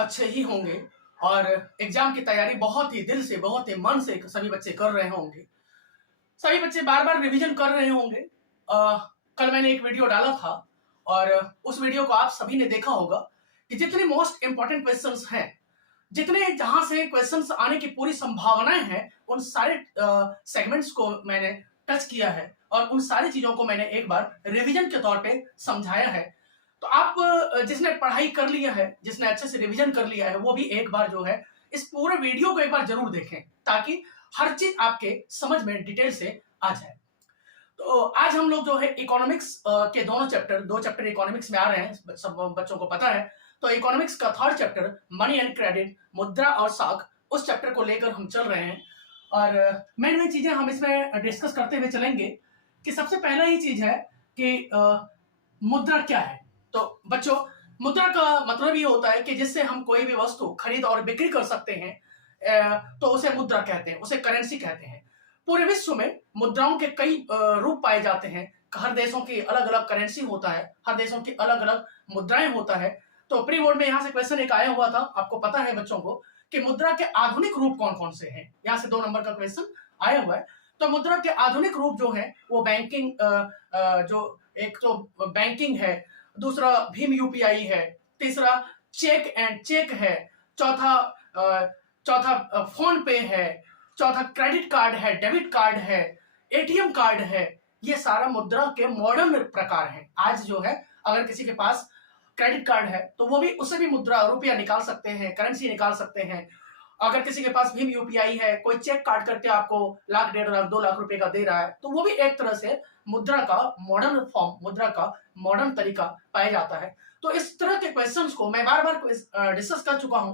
अच्छे ही होंगे और एग्जाम की तैयारी बहुत ही दिल से, बहुत ही मन से सभी बच्चे कर रहे होंगे। सभी बच्चे बार-बार रिवीजन कर रहे होंगे। कल मैंने एक वीडियो डाला था और उस वीडियो को आप सभी ने देखा होगा कि जितने मोस्ट इंपॉर्टेंट क्वेश्चंस हैं, जितने जहां से क्वेश्चंस आने की पूरी संभावनाएं हैं, उन सारे सेगमेंट्स को मैंने टच किया है और उन सारी चीजों को मैंने एक बार रिवीजन के तौर पे समझाया है। तो आप जिसने पढ़ाई कर लिया है, जिसने अच्छे से रिवीजन कर लिया है, वो भी एक बार जो है इस पूरे वीडियो को एक बार जरूर देखें ताकि हर चीज आपके समझ में डिटेल से आ जाए। तो आज हम लोग जो है इकोनॉमिक्स के दो चैप्टर इकोनॉमिक्स में आ रहे हैं, सब बच्चों को पता है। तो इकोनॉमिक्स का third chapter money and credit, मुद्रा और साख, उस चैप्टर को लेकर हम चल रहे हैं और मेन चीजें हम इसमें डिस्कस करते हुए चलेंगे कि सबसे पहला ही चीज है कि मुद्रा क्या है। तो बच्चों, मुद्रा का मतलब ये होता है कि जिससे हम कोई भी वस्तु खरीद और बिक्री कर सकते हैं, तो उसे मुद्रा कहते हैं, उसे करेंसी कहते हैं। पूरे विश्व में मुद्राओं के कई रूप पाए जाते हैं। हर देशों की अलग अलग करेंसी होता है, हर देशों की अलग अलग मुद्राएं होता है। तो प्री बोर्ड में यहाँ से क्वेश्चन एक आया हुआ था, आपको पता है बच्चों को कि मुद्रा के आधुनिक रूप कौन कौन से हैं। यहाँ से 2 नंबर का क्वेश्चन आया हुआ है। तो मुद्रा के आधुनिक रूप जो है वो बैंकिंग, जो एक तो बैंकिंग है, दूसरा भीम यूपीआई है, तीसरा चेक एंड चेक है, चौथा फोन पे है, चौथा क्रेडिट कार्ड है, डेबिट कार्ड है, एटीएम कार्ड है। ये सारा मुद्रा के मॉडर्न प्रकार हैं। आज जो है अगर किसी के पास क्रेडिट कार्ड है तो वो भी, उससे भी मुद्रा रुपया निकाल सकते हैं, करेंसी निकाल सकते हैं। अगर किसी के पास भीम यूपीआई है, कोई चेक काट करके आपको लाख, 1.5 लाख, 2 लाख रुपए का दे रहा है, तो वो भी एक तरह से मुद्रा का मॉडर्न फॉर्म, मुद्रा का मॉडर्न तरीका पाया जाता है। तो इस तरह के क्वेश्चंस को मैं बार बार डिस्कस कर चुका हूं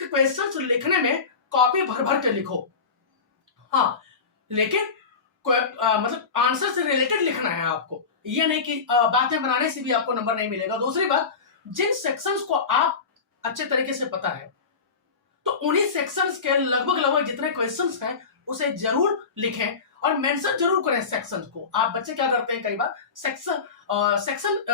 कि क्वेश्चंस लिखने में कॉपी भर भर के लिखो, हाँ, लेकिन मतलब आंसर से रिलेटेड लिखना है आपको। ये नहीं कि बातें बनाने से भी आपको नंबर नहीं मिलेगा। दूसरी बात, जिन सेक्शंस को आप अच्छे तरीके से पता है तो उन्हीं सेक्शंस के लगभग जितने क्वेश्चंस हैं उसे जरूर लिखें और मेंशन जरूर करें सेक्शंस को। आप बच्चे क्या करते हैं, कई बार सेक्शन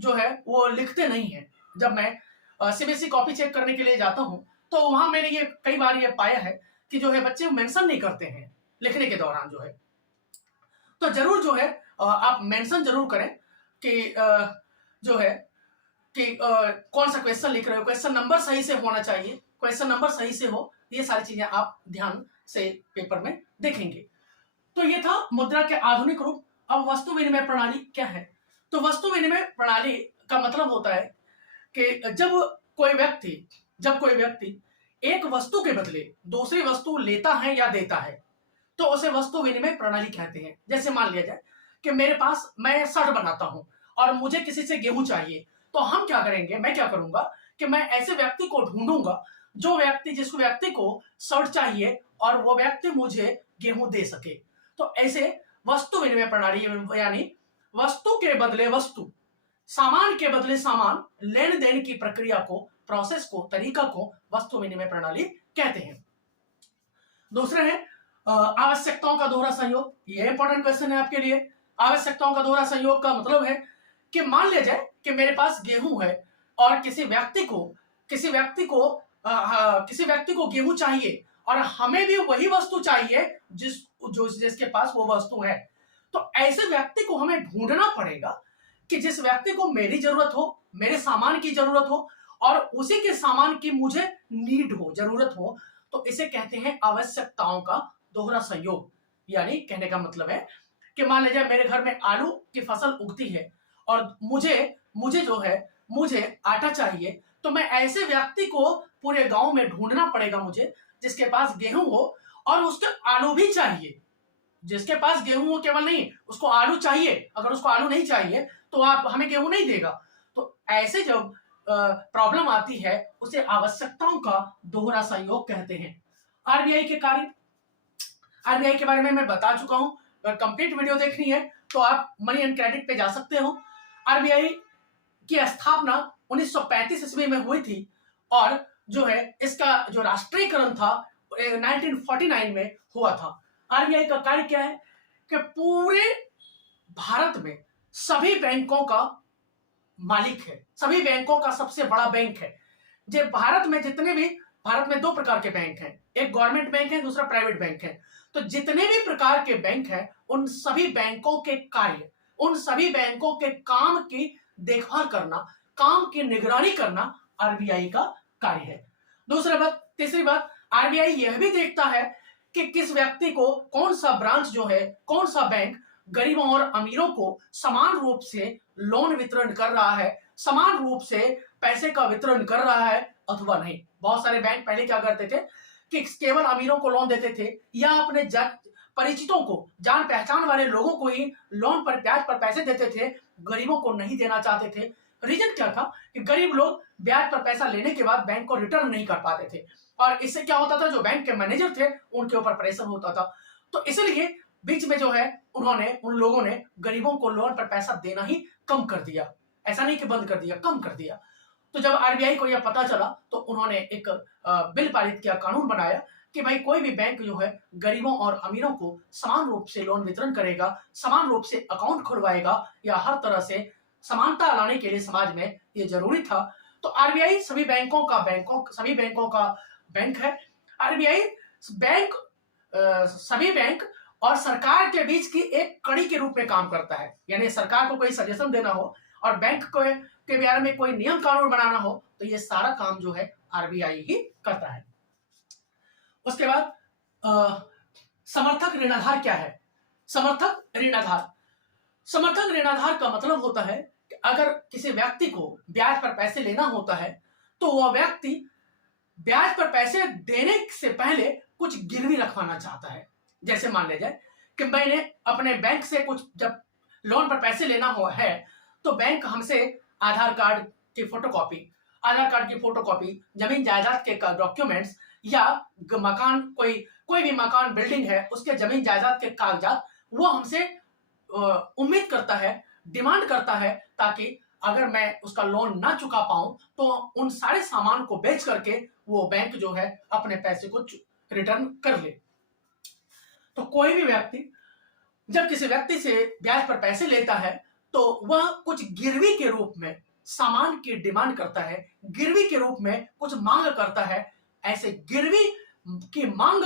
जो है वो लिखते नहीं है। जब मैं सीबीएसई कॉपी चेक करने के लिए जाता हूं तो वहां मैंने ये कई बार ये पाया है कि जो है बच्चे मेंशन नहीं करते हैं लिखने के दौरान जो है। तो जरूर जो है आप मेंशन जरूर करें कि जो है कि कौन सा क्वेश्चन लिख रहे हो, क्वेश्चन नंबर सही से होना चाहिए, क्वेश्चन नंबर सही से हो, ये सारी चीजें आप ध्यान से पेपर में देखेंगे। तो ये था मुद्रा के आधुनिक रूप। अब वस्तु विनिमय प्रणाली क्या है? तो वस्तु विनिमय प्रणाली का मतलब होता है कि जब कोई व्यक्ति एक वस्तु के बदले दूसरी वस्तु लेता है या देता है तो उसे वस्तु विनिमय प्रणाली कहते हैं। जैसे मान लिया जाए कि मैं शर्ट बनाता हूं और मुझे किसी से गेहूं चाहिए, तो हम क्या करेंगे, मैं क्या करूंगा कि मैं ऐसे व्यक्ति को ढूंढूंगा जिस व्यक्ति को शर्ट चाहिए और वो व्यक्ति मुझे गेहूं दे सके। तो ऐसे वस्तु विनिमय प्रणाली यानी वस्तु के बदले वस्तु, सामान के बदले सामान, लेन देन की प्रक्रिया को, प्रोसेस को, तरीका को वस्तु विनिमय प्रणाली कहते हैं। दूसरे है आवश्यकताओं का दोहरा संयोग। ये इंपॉर्टेंट क्वेश्चन है आपके लिए। आवश्यकताओं का दोहरा संयोग का मतलब है कि मान लिया जाए कि मेरे पास गेहूं है और किसी व्यक्ति को गेहूं चाहिए और हमें भी वही वस्तु चाहिए जिसके पास वो वस्तु है। तो ऐसे व्यक्ति को हमें ढूंढना पड़ेगा कि जिस व्यक्ति को मेरी जरूरत हो, मेरे सामान की जरूरत हो और उसी के सामान की मुझे नीड हो, जरूरत हो। तो इसे कहते हैं आवश्यकताओं का दोहरा संयोग। यानी कहने का मतलब है कि मान लीजिए मेरे घर में आलू की फसल उगती है और मुझे आटा चाहिए, तो मैं ऐसे व्यक्ति को पूरे गांव में ढूंढना पड़ेगा मुझे जिसके पास गेहूं हो और उसके आलू भी चाहिए। जिसके पास गेहूं हो केवल नहीं, उसको आलू चाहिए। अगर उसको आलू नहीं चाहिए तो आप हमें गेहूं नहीं देगा। तो ऐसे जब प्रॉब्लम आती है उसे आवश्यकताओं का दोहरा संयोग कहते हैं। आरबीआई के कार्य, आरबीआई के बारे में मैं बता चुका हूं। अगर कंप्लीट वीडियो देखनी है तो आप मनी एंड क्रेडिट पे जा सकते हो। आरबीआई की स्थापना 1935 ईस्वी में हुई थी और जो है इसका जो राष्ट्रीयकरण था 1949 में हुआ था। आरबीआई का कार्य क्या है कि पूरे भारत में सभी बैंकों का मालिक है, सभी बैंकों का सबसे बड़ा बैंक है। जो भारत में दो प्रकार के बैंक हैं, एक गवर्नमेंट बैंक है, दूसरा प्राइवेट बैंक है। तो जितने भी प्रकार के बैंक हैं, उन सभी बैंकों के कार्य, उन सभी बैंकों के काम की देखभाल करना, काम की निगरानी करना आरबीआई का कार्य है। तीसरी बात, आरबीआई यह भी देखता है कि किस व्यक्ति को कौन सा ब्रांच जो है, कौन सा बैंक गरीबों और अमीरों को समान रूप से लोन वितरण कर रहा है, समान रूप से पैसे का वितरण कर रहा है अथवा नहीं। बहुत सारे बैंक पहले क्या करते थे कि केवल अमीरों को लोन देते थे या अपने परिचितों को, जान पहचान वाले लोगों को ही लोन पर ब्याज पर पैसे देते थे, गरीबों को नहीं देना चाहते थे। रीजन क्या था कि गरीब लोग ब्याज पर पैसा लेने के बाद बैंक को रिटर्न नहीं कर पाते थे, और इससे क्या होता था, जो बैंक के मैनेजर थे उनके ऊपर प्रेशर होता था। तो इसलिए बीच में जो है उन लोगों ने गरीबों को लोन पर पैसा देना ही कम कर दिया। ऐसा नहीं कि बंद कर दिया, कम कर दिया। तो जब आरबीआई को यह पता चला तो उन्होंने एक बिल पारित किया, कानून बनाया कि भाई कोई भी बैंक जो है गरीबों और अमीरों को समान रूप से लोन वितरण करेगा, समान रूप से अकाउंट खुलवाएगा, या हर तरह से समानता लाने के लिए समाज में ये जरूरी था। तो आरबीआई सभी बैंकों का बैंक है। आरबीआई सभी बैंक और सरकार के बीच की एक कड़ी के रूप में काम करता है। यानी सरकार को कोई सजेशन देना हो और बैंक के बारे में कोई नियम कानून बनाना हो, तो ये सारा काम जो है आरबीआई ही करता है। उसके बाद समर्थक ऋणाधार क्या है? समर्थक ऋणाधार का मतलब होता है कि अगर किसी व्यक्ति को ब्याज पर पैसे लेना होता है तो वह व्यक्ति ब्याज पर पैसे देने से पहले कुछ गिरवी रखवाना चाहता है। जैसे मान ले जाए कि मैंने अपने बैंक से कुछ, जब लोन पर पैसे लेना हो है तो बैंक हमसे आधार कार्ड की फोटोकॉपी, जमीन जायदाद के डॉक्यूमेंट्स, या मकान, कोई भी मकान बिल्डिंग है उसके जमीन जायदाद के कागजात, वो हमसे उम्मीद करता है, डिमांड करता है, ताकि अगर मैं उसका लोन ना चुका पाऊं तो उन सारे सामान को बेच करके वो बैंक जो है अपने पैसे को रिटर्न कर ले। तो कोई भी व्यक्ति जब किसी व्यक्ति से ब्याज पर पैसे लेता है तो वह कुछ गिरवी के रूप में सामान की डिमांड करता है, गिरवी के रूप में कुछ मांग करता है। ऐसे गिरवी की मांग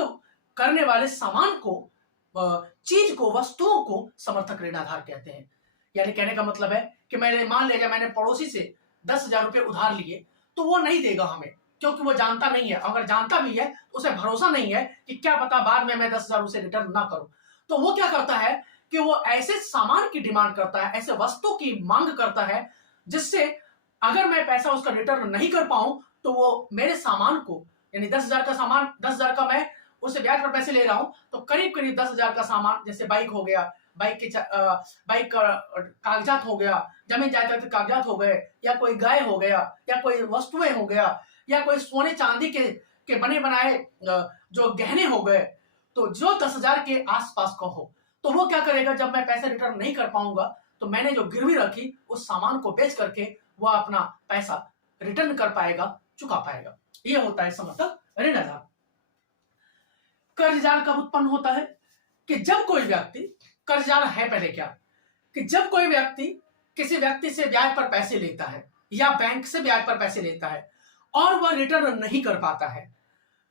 करने वाले सामान को, चीज को, वस्तुओं को समर्थक ऋणाधार कहते हैं। यानी कहने का मतलब है कि मान लिया मैंने पड़ोसी से 10,000 रुपए उधार लिए, तो वो नहीं देगा हमें, क्योंकि वो जानता नहीं है। अगर जानता भी है तो उसे भरोसा नहीं है कि क्या पता बाद में मैं 10,000 उसे रिटर्न ना करूं। तो वो क्या करता है कि वो ऐसे सामान की डिमांड करता है, ऐसे वस्तु की मांग करता है, जिससे अगर मैं पैसा उसका रिटर्न नहीं कर पाऊं तो वो मेरे सामान को, यानी 10,000 का सामान, 10,000 का मैं उसे ब्याज पर पैसे ले रहा हूं, तो करीब करीब 10,000 का सामान, जैसे बाइक हो गया, बाइक का कागजात हो गया, जमीन जायदाद के कागजात हो गए, या कोई गाय हो गया, या कोई वस्तुएं हो गया, या कोई सोने चांदी के बने बनाए जो गहने हो गए, तो जो 10,000 के आसपास का हो, तो वो क्या करेगा, जब मैं पैसे रिटर्न नहीं कर पाऊंगा तो मैंने जो गिरवी रखी उस सामान को बेच करके वह अपना पैसा रिटर्न कर पाएगा, चुका पाएगा। यह होता है समर्थक ऋणाधार। कर्जदार कब उत्पन्न होता है? कि जब कोई व्यक्ति, कर्जदार है पहले क्या, कि जब कोई व्यक्ति किसी व्यक्ति से ब्याज पर पैसे लेता है या बैंक से ब्याज पर पैसे लेता है और वह रिटर्न नहीं कर पाता है,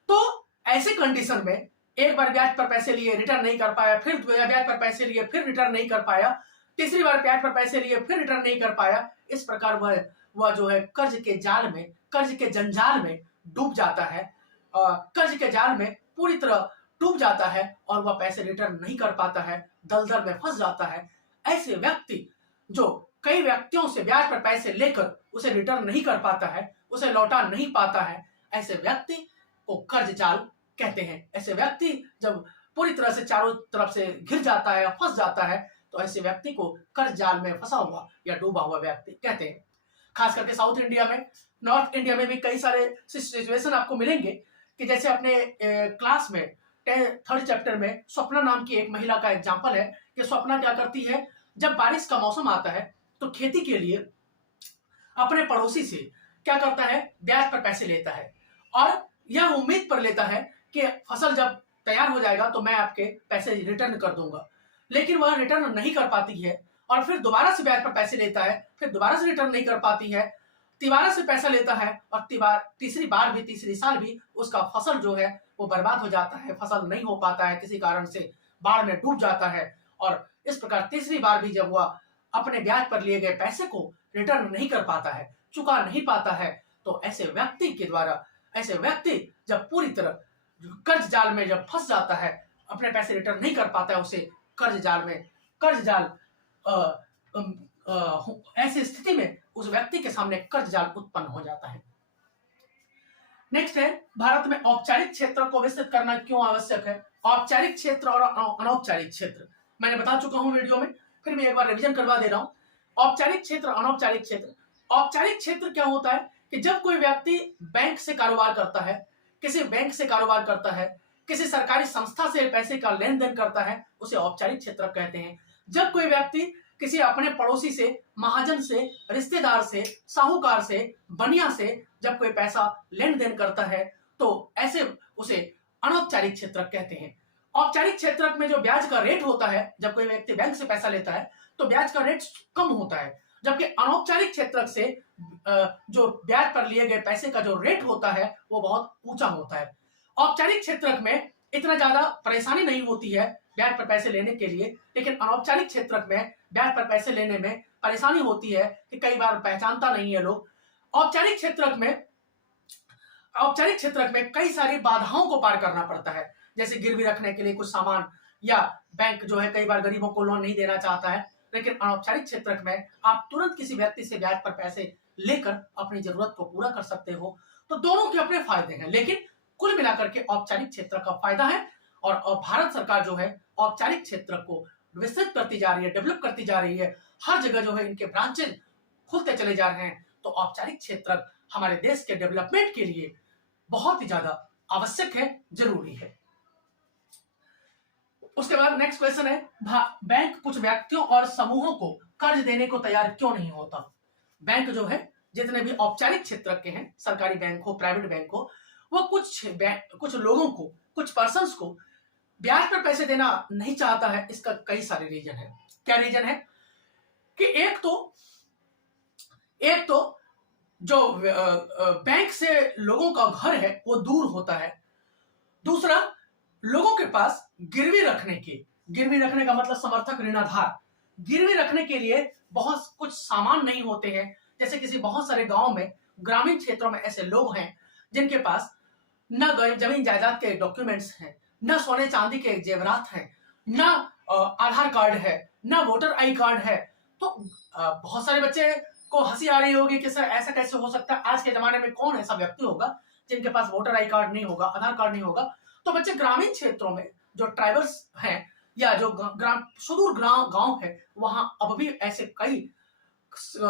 तो ऐसे कंडीशन में एक बार ब्याज पर पैसे लिए, रिटर्न नहीं कर पाया, फिर ब्याज पर पैसे लिए, फिर रिटर्न नहीं कर पाया, तीसरी बार ब्याज पर पैसे लिए, फिर रिटर्न नहीं कर पाया, इस प्रकार वह जो है कर्ज के जाल में, कर्ज के जंजाल में डूब जाता है, कर्ज के जाल में पूरी तरह डूब जाता है और वह पैसे रिटर्न नहीं कर पाता है, दलदल में फंस जाता है। ऐसे व्यक्ति जो कई व्यक्तियों से ब्याज पर पैसे लेकर उसे रिटर्न नहीं कर पाता है, उसे लौटा नहीं पाता है, ऐसे व्यक्ति को कर्ज जाल कहते हैं। ऐसे व्यक्ति जब पूरी तरह से चारों तरफ से घिर जाता है, फंस जाता है, तो ऐसे व्यक्ति को कर्ज जाल में फंसा हुआ या डूबा हुआ व्यक्ति कहते हैं। खास करके साउथ इंडिया में, नॉर्थ इंडिया में भी कई सारे सिचुएशन आपको मिलेंगे कि जैसे अपने क्लास में 3rd चैप्टर में स्वप्ना नाम की एक महिला का एग्जाम्पल है कि स्वप्ना क्या करती है, जब बारिश का मौसम आता है तो खेती के लिए अपने पड़ोसी से क्या करता है, ब्याज पर पैसे लेता है और यह उम्मीद पर लेता है कि फसल जब तैयार हो जाएगा तो मैं आपके पैसे रिटर्न कर दूंगा। लेकिन वह रिटर्न नहीं कर पाती है और फिर दोबारा से ब्याज पर पैसे लेता है, फिर दोबारा से रिटर्न नहीं कर पाती है, तिबारा से पैसा लेता है और तीसरी बार भी, तीसरी साल भी उसका फसल जो है वो बर्बाद हो जाता है, फसल नहीं हो पाता है, किसी कारण से बाढ़ में डूब जाता है। और इस प्रकार तीसरी बार भी जब वह अपने ब्याज पर लिए गए पैसे को रिटर्न नहीं कर पाता है, चुका नहीं पाता है, तो ऐसे व्यक्ति के द्वारा, ऐसे व्यक्ति जब पूरी तरह कर्ज जाल में जब फंस जाता है, अपने पैसे रिटर्न नहीं कर पाता है, उसे कर्ज जाल ऐसी स्थिति में उस व्यक्ति के सामने कर्ज जाल उत्पन्न हो जाता है। नेक्स्ट है, भारत में औपचारिक क्षेत्र को विकसित करना क्यों आवश्यक है। औपचारिक क्षेत्र और अनौपचारिक क्षेत्र मैंने बता चुका हूं वीडियो में, फिर मैं एक बार रिवीजन करवा दे रहा हूं। औपचारिक क्षेत्र, अनौपचारिक क्षेत्र। औपचारिक क्षेत्र क्या होता है कि जब कोई व्यक्ति बैंक से कारोबार करता है, किसी बैंक से कारोबार करता है, किसी सरकारी संस्था से पैसे का लेन देन करता है, उसे औपचारिक क्षेत्र कहते हैं। जब कोई व्यक्ति किसी अपने पड़ोसी से, महाजन से, रिश्तेदार से, साहूकार से, बनिया से जब कोई पैसा लेन देन करता है, तो ऐसे उसे अनौपचारिक क्षेत्र कहते हैं। औपचारिक क्षेत्र में जो ब्याज का रेट होता है, जब कोई व्यक्ति बैंक से पैसा लेता है तो ब्याज का रेट कम होता है, जबकि अनौपचारिक क्षेत्र से जो ब्याज पर लिए गए पैसे का जो रेट होता है वो बहुत ऊंचा होता है। औपचारिक क्षेत्र में इतना ज्यादा परेशानी नहीं होती है ब्याज पर पैसे लेने के लिए, लेकिन अनौपचारिक क्षेत्र में ब्याज पर पैसे लेने में परेशानी होती है कि कई बार पहचानता नहीं है लोग। औपचारिक क्षेत्र में कई सारी बाधाओं को पार करना पड़ता है, जैसे गिरवी रखने के लिए कुछ सामान, या बैंक जो है कई बार गरीबों को लोन नहीं देना चाहता है। लेकिन अनौपचारिक क्षेत्र में आप तुरंत किसी व्यक्ति से ब्याज पर पैसे लेकर अपनी जरूरत को पूरा कर सकते हो। तो दोनों के अपने फायदे हैं, लेकिन कुल मिलाकर के औपचारिक क्षेत्र का फायदा है। और भारत सरकार जो है औपचारिक क्षेत्र को विकसित करती जा रही है, डेवलप करती जा रही है। हर जगह जो है इनके ब्रांचेज खुलते चले जा रहे हैं। तो औपचारिक क्षेत्र हमारे देश के डेवलपमेंट के लिए बहुत ही ज्यादा आवश्यक है, जरूरी है। उसके बाद नेक्स्ट क्वेश्चन है, बैंक कुछ व्यक्तियों और समूहों को कर्ज देने को तैयार क्यों नहीं होता। बैंक जो है जितने भी औपचारिक क्षेत्र के हैं, सरकारी बैंक हो, प्राइवेट बैंक हो, वो कुछ लोगों को, कुछ पर्संस को ब्याज पर पैसे देना नहीं चाहता है। इसका कई सारे रीजन है। क्या रीजन है कि एक तो जो बैंक से लोगों का घर है वो दूर होता है। दूसरा, लोगों के पास गिरवी रखने का मतलब समर्थक, ऋणाधार, गिरवी रखने के लिए बहुत कुछ सामान नहीं होते हैं। जैसे किसी बहुत सारे गांव में, ग्रामीण क्षेत्रों में ऐसे लोग हैं जिनके पास न जमीन जायदाद के डॉक्यूमेंट्स हैं, न सोने चांदी के जेवरात हैं, न आधार कार्ड है, न वोटर आई कार्ड है। तो बहुत सारे बच्चे को हंसी आ रही होगी कि सर ऐसा कैसे हो सकता है, आज के जमाने में कौन ऐसा व्यक्ति होगा जिनके पास वोटर आई कार्ड नहीं होगा, आधार कार्ड नहीं होगा। तो बच्चे ग्रामीण क्षेत्रों में जो ट्राइबल्स हैं या जो सुदूर गांव है, वहां अब भी ऐसे कई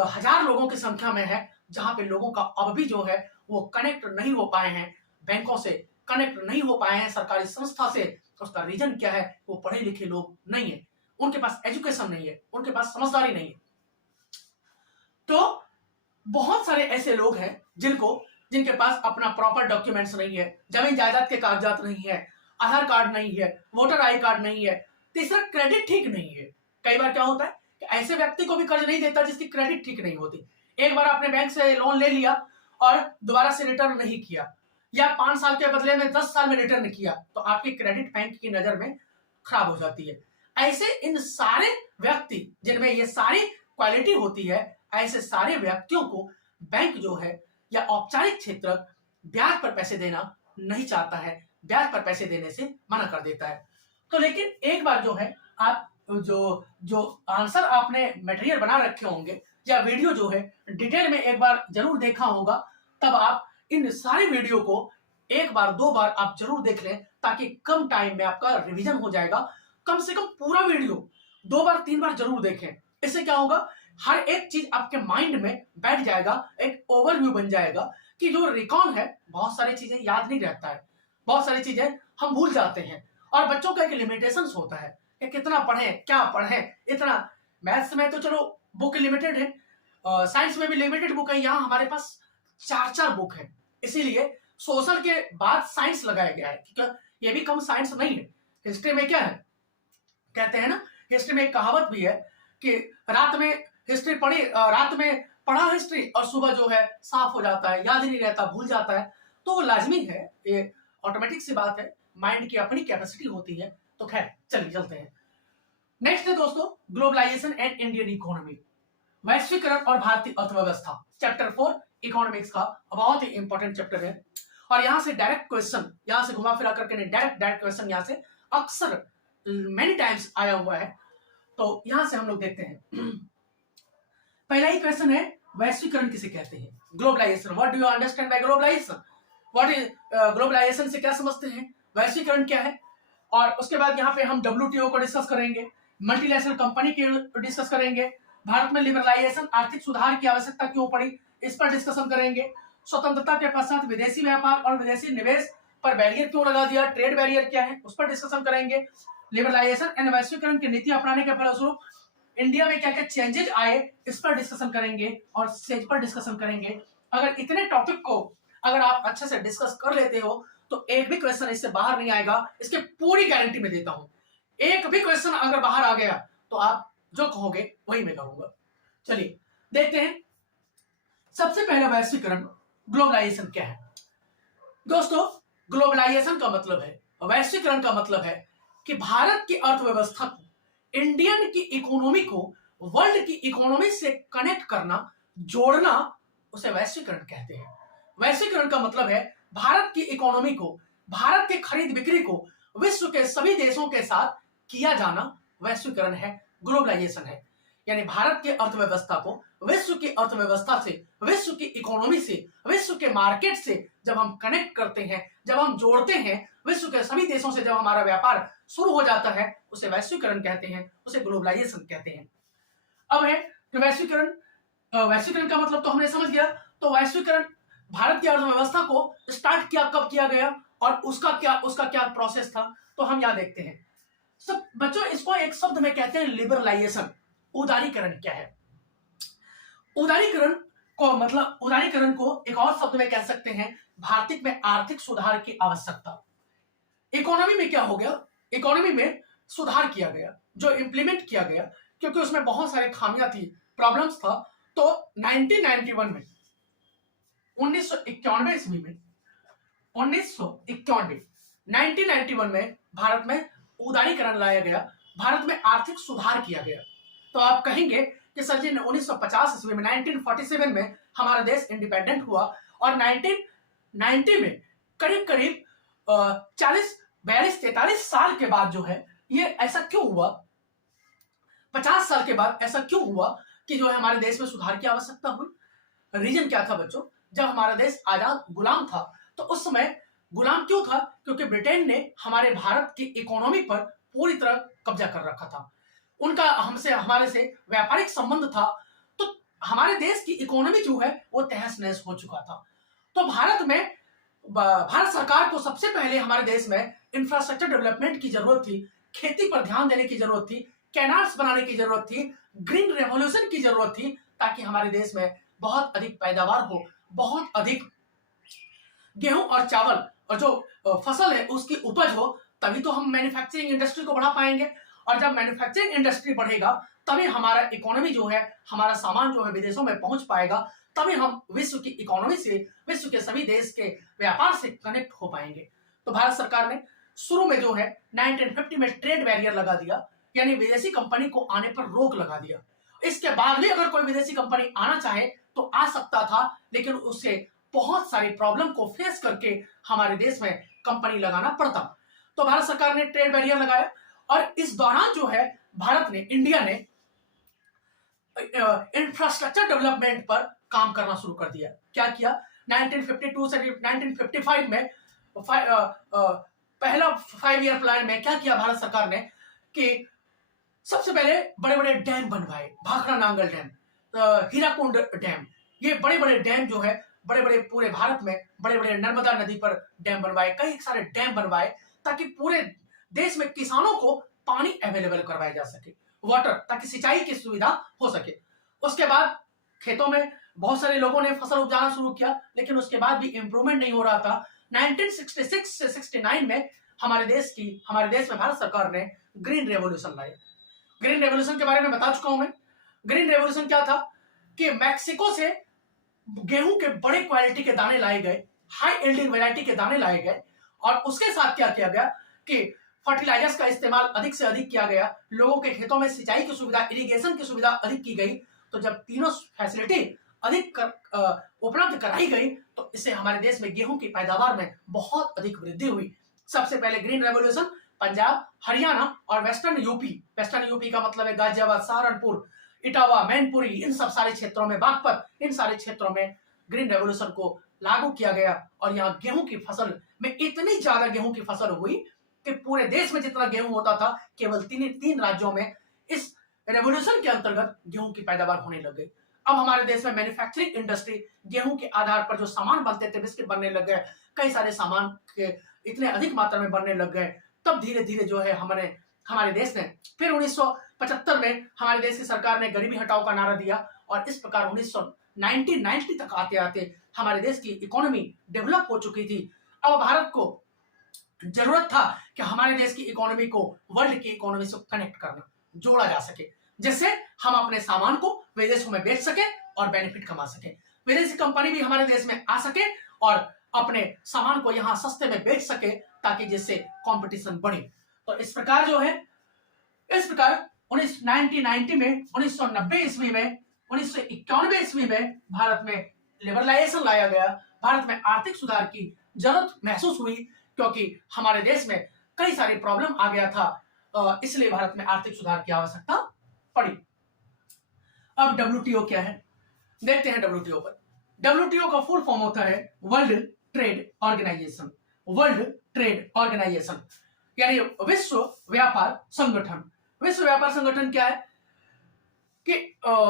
हजार लोगों की संख्या में है जहां पे लोगों का अब भी जो है वो कनेक्ट नहीं हो पाए हैं, बैंकों से कनेक्ट नहीं हो पाए हैं, सरकारी संस्था से। उसका रीजन क्या है, वो पढ़े लिखे लोग नहीं है, उनके पास एजुकेशन नहीं है, उनके पास समझदारी नहीं है। तो बहुत सारे ऐसे लोग हैं जिनके पास अपना प्रॉपर डॉक्यूमेंट्स नहीं है, जमीन जायदाद के कागजात नहीं है, आधार कार्ड नहीं है, वोटर आई कार्ड नहीं है। तीसरा, क्रेडिट ठीक नहीं है। कई बार क्या होता है कि ऐसे व्यक्ति को भी कर्ज नहीं देता जिसकी क्रेडिट ठीक नहीं होती। एक बार आपने बैंक से लोन ले लिया और दोबारा से रिटर्न नहीं किया, या 5 साल के बदले में 10 साल में रिटर्न किया, तो आपकी क्रेडिट बैंक की नजर में खराब हो जाती है। ऐसे इन सारे व्यक्ति जिनमें ये सारी क्वालिटी होती है, ऐसे सारे व्यक्तियों को बैंक जो है या औपचारिक क्षेत्र ब्याज पर पैसे देना नहीं चाहता है, ब्याज पर पैसे देने से मना कर देता है। तो लेकिन एक बार जो है आप जो आंसर आपने मटेरियल बना रखे होंगे या वीडियो जो है डिटेल में एक बार जरूर देखा होगा, तब आप इन सारे वीडियो को एक बार 2 बार आप जरूर देख लें, ताकि कम टाइम में आपका रिवीजन हो जाएगा। कम से कम पूरा वीडियो 2 बार 3 बार जरूर देखें। इससे क्या होगा, हर एक चीज आपके माइंड में बैठ जाएगा, एक ओवरव्यू बन जाएगा कि जो रिकॉल है, बहुत सारी चीजें याद नहीं रहता है, बहुत सारी चीजें हम भूल जाते हैं। और बच्चों का एक लिमिटेशंस होता है कि कितना पढ़ें, क्या पढ़ें, इतना। मैथ्स में तो चलो बुक लिमिटेड है, साइंस में भी लिमिटेड बुक है, यहाँ हमारे पास 4 बुक है। इसीलिए सोशल के बाद साइंस लगाया गया है, क्योंकि ये भी कम साइंस नहीं है। हिस्ट्री में क्या है, कहते हैं ना, हिस्ट्री में एक कहावत भी है कि रात में हिस्ट्री पढ़ी, रात में पढ़ा हिस्ट्री और सुबह जो है साफ हो जाता है, याद ही नहीं रहता, भूल जाता है, तो वो लाजमी है, ये ऑटोमेटिक सी बात है, माइंड की अपनी कैपेसिटी होती है। तो खैर चलिए चलते हैं। नेक्स्ट है दोस्तों ग्लोबलाइजेशन एंड इंडियन इकोनॉमी, वैश्वीकरण और भारतीय अर्थव्यवस्था, चैप्टर 4 इकोनॉमिक्स का बहुत ही इंपॉर्टेंट चैप्टर है। और यहां से डायरेक्ट क्वेश्चन, यहां से घुमा फिरा करके नहीं, डायरेक्ट क्वेश्चन यहां से अक्सर मेनी टाइम्स आया हुआ है। तो यहां से हम लोग देखते हैं। पहला ही क्वेश्चन है, वैश्वीकरण किसे कहते हैं? Globalisation, what do you understand by globalisation? What is globalisation से क्या समझते हैं? वैश्वीकरण क्या है? और उसके बाद यहाँ पे हम WTO को डिस्कस करेंगे, मल्टीनेशनल कंपनी के डिस्कस करेंगे, भारत में लिबरलाइजेशन आर्थिक सुधार की आवश्यकता क्यों पड़ी, इस पर डिस्कशन करेंगे, स्वतंत्रता के पश्चात विदेशी व्यापार और विदेशी निवेश पर बैरियर क्यों लगा दिया, ट्रेड बैरियर क्या है, उस पर डिस्कशन करेंगे, लिबरलाइजेशन एंड वैश्वीकरण की नीति अपनाने के फलस्वरूप इंडिया में क्या क्या चेंजेस आए, इस पर डिस्कशन करेंगे और सेज पर डिस्कशन करेंगे। अगर इतने टॉपिक को अगर आप अच्छे से डिस्कस कर लेते हो तो एक भी क्वेश्चन इससे बाहर नहीं आएगा, इसके पूरी गारंटी में देता हूं। एक भी क्वेश्चन अगर बाहर आ गया तो आप जो कहोगे वही मैं कहूंगा। चलिए देखते हैं। सबसे पहला वैश्वीकरण, ग्लोबलाइजेशन क्या है? दोस्तों ग्लोबलाइजेशन का मतलब है, वैश्वीकरण का मतलब है कि भारत की अर्थव्यवस्था को, इंडियन की इकोनॉमी को वर्ल्ड की इकोनॉमी से कनेक्ट करना, जोड़ना, उसे वैश्वीकरण कहते हैं। वैश्वीकरण का मतलब है भारत की इकोनॉमी को, भारत के खरीद बिक्री को विश्व के सभी देशों के साथ किया जाना वैश्वीकरण है, ग्लोबलाइजेशन है। यानी भारत के अर्थव्यवस्था को विश्व की अर्थव्यवस्था से, विश्व की इकोनॉमी से, विश्व के मार्केट से जब हम कनेक्ट करते हैं, जब हम जोड़ते हैं, विश्व के सभी देशों से जब हमारा व्यापार शुरू हो जाता है, उसे वैश्वीकरण कहते हैं, उसे ग्लोबलाइजेशन कहते हैं। अब है कि वैश्वीकरण, वैश्वीकरण का मतलब तो हमने समझ गया। तो वैश्वीकरण भारत की अर्थव्यवस्था को स्टार्ट किया, कब किया गया और उसका क्या प्रोसेस था, तो हम यहां देखते हैं। सब बच्चों इसको एक शब्द में कहते हैं लिबरलाइजेशन। उदारीकरण क्या है? उदारीकरण को मतलब, उदारीकरण को एक और शब्द में कह सकते हैं भारत में आर्थिक सुधार की आवश्यकता। इकोनॉमी में क्या हो गया? इकोनॉमी में सुधार किया गया, जो इंप्लीमेंट किया गया, क्योंकि उसमें बहुत सारे खामियां थी, प्रॉब्लम्स था। तो 1991 में, 1991 ईस्वी में, 1991 में भारत में उदारीकरण लाया गया, भारत में आर्थिक सुधार किया गया। तो आप कहेंगे कि सर जी 1950 ईस्वी में, 1947 में हमारा देश इंडिपेंडेंट हुआ और 1990 में करीब करीब 42-43 साल के बाद जो है ये ऐसा क्यों हुआ, 50 साल के बाद ऐसा क्यों हुआ कि जो है हमारे देश में सुधार की आवश्यकता हुई? रीजन क्या था बच्चों? जब हमारा देश आजाद गुलाम था, तो उस समय गुलाम क्यों था? क्योंकि ब्रिटेन ने हमारे भारत की इकोनॉमी पर पूरी तरह कब्जा कर रखा था, उनका हमारे से व्यापारिक संबंध था, तो हमारे देश की इकोनॉमी जो है वो तहस नहस हो चुका था। तो भारत सरकार को सबसे पहले हमारे देश में इंफ्रास्ट्रक्चर डेवलपमेंट की जरूरत थी, खेती पर ध्यान देने की जरूरत थी, कैनाल्स बनाने की जरूरत थी, ग्रीन रेवोल्यूशन की जरूरत थी, ताकि हमारे देश में बहुत अधिक पैदावार हो, बहुत अधिक गेहूं और चावल और जो फसल है उसकी उपज हो, तभी तो हम मैन्युफैक्चरिंग इंडस्ट्री को बढ़ा पाएंगे। और जब मैन्युफैक्चरिंग इंडस्ट्री बढ़ेगा तभी हमारा इकोनॉमी जो है, हमारा सामान जो है विदेशों में पहुंच पाएगा, तभी हम विश्व की इकोनॉमी से, विश्व के सभी देश के व्यापार से कनेक्ट हो पाएंगे। तो भारत सरकार ने शुरू में जो है 1950 में ट्रेड बैरियर लगा दिया, यानी विदेशी कंपनी को आने पर रोक लगा दिया। इसके बाद भी अगर कोई विदेशी कंपनी आना चाहे तो आ सकता था, लेकिन उससे बहुत सारी प्रॉब्लम को फेस करके हमारे देश में कंपनी लगाना पड़ता। तो भारत सरकार ने ट्रेड बैरियर लगाया और इस दौरान जो है भारत ने, इंडिया ने इंफ्रास्ट्रक्चर डेवलपमेंट पर काम करना शुरू कर दिया। क्या किया? 1952 से 1955 में पहला 5 ईयर प्लान में क्या किया भारत सरकार ने कि सबसे पहले बड़े बड़े डैम बनवाए, भाखड़ा नांगल डैम, हीराकुंड डैम, ये बड़े बड़े डैम जो है बड़े बड़े पूरे भारत में, बड़े बड़े नर्मदा नदी पर डैम बनवाए, कई सारे डैम बनवाए, ताकि पूरे देश में किसानों को पानी अवेलेबल करवाया जा सके, वाटर, ताकि सिंचाई की सुविधा हो सके। उसके बाद खेतों में बहुत सारे लोगों ने फसल उपजाना शुरू किया, लेकिन उसके बाद भी इंप्रूवमेंट नहीं हो रहा था। 1966 से 69 में हमारे देश में भारत सरकार ने ग्रीन रेवोल्यूशन लाया। ग्रीन रेवोल्यूशन के बारे में बता चुका हूं मैं। ग्रीन रेवोल्यूशन क्या था? कि मैक्सिको से गेहूं के बड़े क्वालिटी के दाने लाए गए, हाई यील्डिंग वैरायटी के दाने लाए गए, और उसके साथ क्या किया गया कि फर्टिलाइजर्स का इस्तेमाल अधिक से अधिक किया गया, लोगों के खेतों में सिंचाई की सुविधा, इरिगेशन की सुविधा अधिक की गई। तो जब तीनों फैसिलिटी अधिक उपलब्ध कराई गई तो इससे हमारे देश में गेहूं की पैदावार में बहुत अधिक वृद्धि हुई। सबसे पहले ग्रीन रेवोल्यूशन पंजाब, हरियाणा और वेस्टर्न यूपी, वेस्टर्न यूपी का मतलब है गाजियाबाद, सहारनपुर, इटावा, मैनपुरी, इन सब सारे क्षेत्रों में, बागपत, इन सारे क्षेत्रों में ग्रीन रेवोल्यूशन को लागू किया गया और यहाँ गेहूं की फसल में इतनी ज्यादा गेहूं की फसल हुई कि पूरे देश में जितना गेहूं होता था केवल तीन राज्यों में इस रेवोल्यूशन के अंतर्गत गेहूं की पैदावार होने लग गई। अब हमारे देश में मैन्युफैक्चरिंग इंडस्ट्री, गेहूं के आधार पर जो सामान बनते थे, बिस्किट बनने लग गए, कई सारे सामान के इतने अधिक मात्रा में बनने लग गए। तब धीरे धीरे जो है हमारे देश ने फिर 1975 में हमारे देश की सरकार ने गरीबी हटाओ का नारा दिया और इस प्रकार 1990 तक आते आते हमारे देश की इकोनॉमी डेवलप हो चुकी थी। अब भारत को जरूरत था कि हमारे देश की इकोनॉमी को वर्ल्ड की इकोनॉमी से कनेक्ट करना, जोड़ा जा सके, जिससे हम अपने सामान को विदेशों में बेच सके और बेनिफिट कमा सके, विदेशी कंपनी भी हमारे देश में आ सके और अपने सामान को यहाँ सस्ते में बेच सके, ताकि जिससे कंपटीशन बढ़े। तो इस प्रकार 1990 में, 1990 ईस्वी में, 1991 ईस्वी में भारत में लिबरलाइजेशन लाया गया। भारत में आर्थिक सुधार की जरूरत महसूस हुई क्योंकि हमारे देश में कई सारी प्रॉब्लम आ गया था, इसलिए भारत में आर्थिक सुधार की आवश्यकता पड़ी। अब WTO क्या है, देखते हैं WTO पर। WTO का फुल फॉर्म होता है World Trade Organisation. World Trade Organisation यानी विश्व व्यापार संगठन। विश्व व्यापार संगठन क्या है कि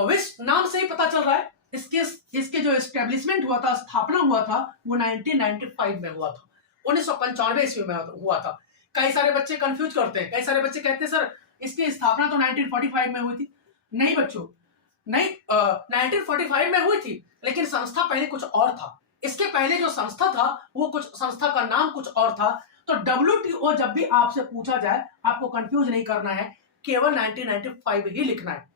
विश्व नाम से ही पता चल रहा है, इसके जो एस्टेब्लिशमेंट हुआ था, स्थापना हुआ था, वो 1995 में हुआ था, 1995 ईस्वी में हुआ था। कई सारे बच्चे कंफ्यूज करते हैं, कई सारे बच्चे कहते हैं सर इसकी स्थापना तो 1945 में हुई थी। नहीं बच्चों, नहीं, 1945 में हुई थी, लेकिन संस्था पहले कुछ और था। इसके पहले जो संस्था था वो कुछ, संस्था का नाम कुछ और था। तो WTO जब भी आपसे पूछा जाए आपको कंफ्यूज नहीं करना है, केवल 1995 ही लिखना है।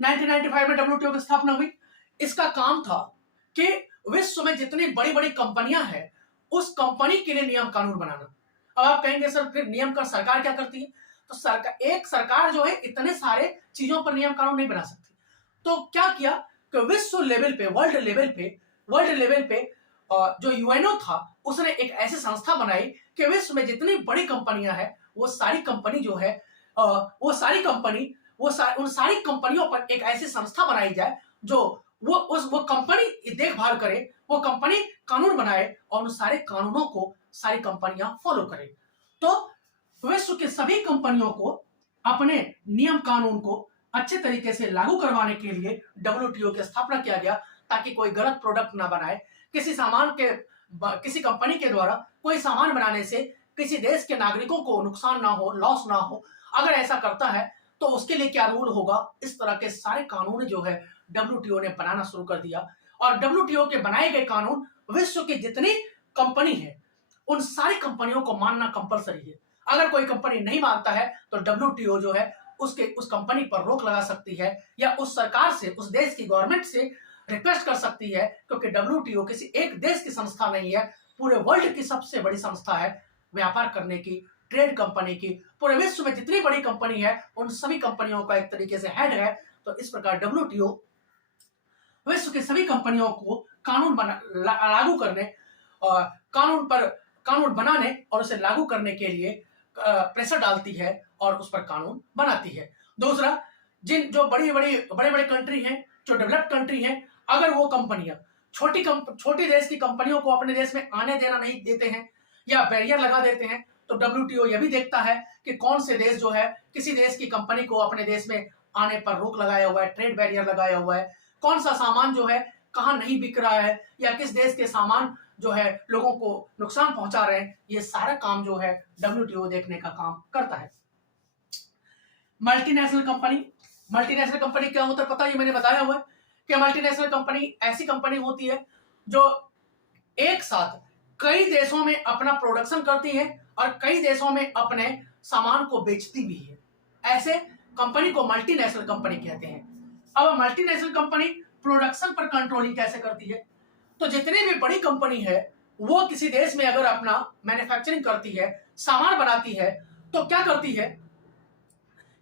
1995 में WTO की स्थापना हुई। इसका काम था कि विश्व में जितनी बड़ी बड़ी कंपनियां हैं उस कंपनी के लिए नियम कानून बनाना। अब आप कहेंगे सर फिर नियम का सरकार क्या करती है? तो सरकार जो है इतने सारे चीजों पर नियम कानून नहीं बना सकती। तो क्या किया कि विश्व लेवल पे, वर्ल्ड लेवल पे जो यूएनओ था उसने एक ऐसी संस्था बनाई कि विश्व में जितनी बड़ी कंपनियां हैं वो सारी कंपनी जो है उन सारी कंपनियों पर एक ऐसी संस्था बनाई जाए जो वो कंपनी देखभाल करे, वो कंपनी कानून बनाए और उन सारे कानूनों को सारी कंपनियां फॉलो करें। तो विश्व के सभी कंपनियों को अपने नियम कानून को अच्छे तरीके से लागू करवाने के लिए WTO की स्थापना किया गया, ताकि कोई गलत प्रोडक्ट ना बनाए। किसी कंपनी के द्वारा कोई सामान बनाने से किसी देश के नागरिकों को नुकसान ना हो, लॉस ना हो। अगर ऐसा करता है तो उसके लिए क्या रूल होगा, इस तरह के सारे कानून जो है WTO ने बनाना शुरू कर दिया। और WTO के बनाए गए कानून विश्व की जितनी कंपनी है उन सारी कंपनियों को मानना कंपलसरी है। अगर कोई कंपनी नहीं मानता है तो WTO जो है उस कंपनी पर रोक लगा सकती है, या उस सरकार से, उस देश की गवर्नमेंट से रिक्वेस्ट कर सकती है, क्योंकि WTO किसी एक देश की संस्था नहीं है, पूरे वर्ल्ड की सबसे बड़ी संस्था है व्यापार करने की, ट्रेड कंपनी की। पूरे विश्व में जितनी बड़ी कंपनी है उन सभी कंपनियों का एक तरीके से हेड है। तो इस प्रकार WTO विश्व की सभी कंपनियों को लागू करने और कानून बनाने और उसे लागू करने के लिए प्रेशर डालती है और उस पर कानून बनाती है। दूसरा, जो बड़े बड़े कंट्री हैं, जो डेवलप्ड कंट्री हैं, अगर वो कंपनियां छोटी देश की कंपनियों को अपने देश में आने देना नहीं देते हैं या बैरियर लगा देते हैं, तो WTO यह भी देखता है कि कौन से देश जो है किसी देश की कंपनी को अपने देश में आने पर रोक लगाया हुआ है, ट्रेड बैरियर लगाया हुआ है, कौन सा सामान जो है कहाँ नहीं बिक रहा है, या किस देश के सामान जो है लोगों को नुकसान पहुंचा रहे हैं। ये सारा काम जो है WTO देखने का काम करता है। मल्टीनेशनल कंपनी क्या होता है पता है? ये मैंने बताया हुआ है कि मल्टीनेशनल कंपनी ऐसी कंपनी होती है जो एक साथ कई देशों में अपना प्रोडक्शन करती है और कई देशों में अपने सामान को बेचती भी है। ऐसे कंपनी को मल्टीनेशनल कंपनी कहते हैं। अब मल्टीनेशनल कंपनी प्रोडक्शन पर कंट्रोलिंग कैसे करती है? तो जितनी भी बड़ी कंपनी है वो किसी देश में अगर अपना मैन्युफैक्चरिंग करती है, सामान बनाती है, तो क्या करती है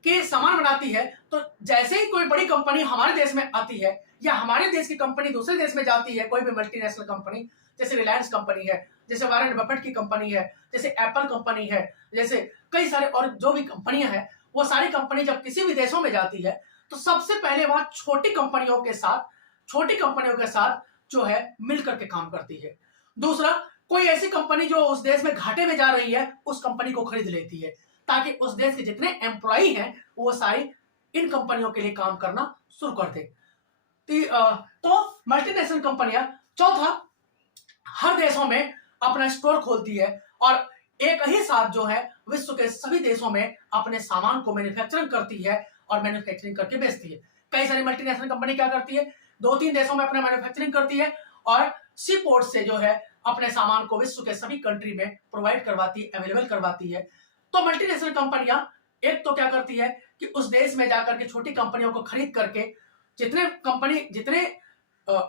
कि सामान बनाती है, तो जैसे ही कोई बड़ी कंपनी हमारे देश में आती है या हमारे देश की कंपनी दूसरे देश में जाती है, कोई भी मल्टीनेशनल कंपनी, जैसे रिलायंस कंपनी है, जैसे वारेन बफेट की कंपनी है, जैसे एप्पल कंपनी है, जैसे कई सारे और जो भी कंपनियां हैं, वो सारी कंपनी जब किसी भी देशों में जाती है तो सबसे पहले वहां छोटी कंपनियों के साथ जो है मिलकर के काम करती है। दूसरा, कोई ऐसी कंपनी जो उस देश में घाटे में जा रही है उस कंपनी को खरीद लेती है, ताकि उस देश के जितने एम्प्लॉई हैं वो सारी इन कंपनियों के लिए काम करना शुरू कर दे। तो मल्टीनेशनल कंपनियां, चौथा, हर देशों में अपना स्टोर खोलती है और एक ही साथ जो है विश्व के सभी देशों में अपने सामान को मैन्युफैक्चरिंग करती है और मैन्युफैक्चरिंग करके बेचती है। कई सारी मल्टीनेशनल कंपनी क्या करती है, 2-3 देशों में अपना मैन्युफैक्चरिंग करती है और सी पोर्ट से जो है अपने सामान को विश्व के सभी कंट्री में प्रोवाइड करवाती है, अवेलेबल करवाती है। तो मल्टीनेशनल कंपनियां एक तो क्या करती है कि उस देश में जाकर के छोटी कंपनियों को खरीद करके जितने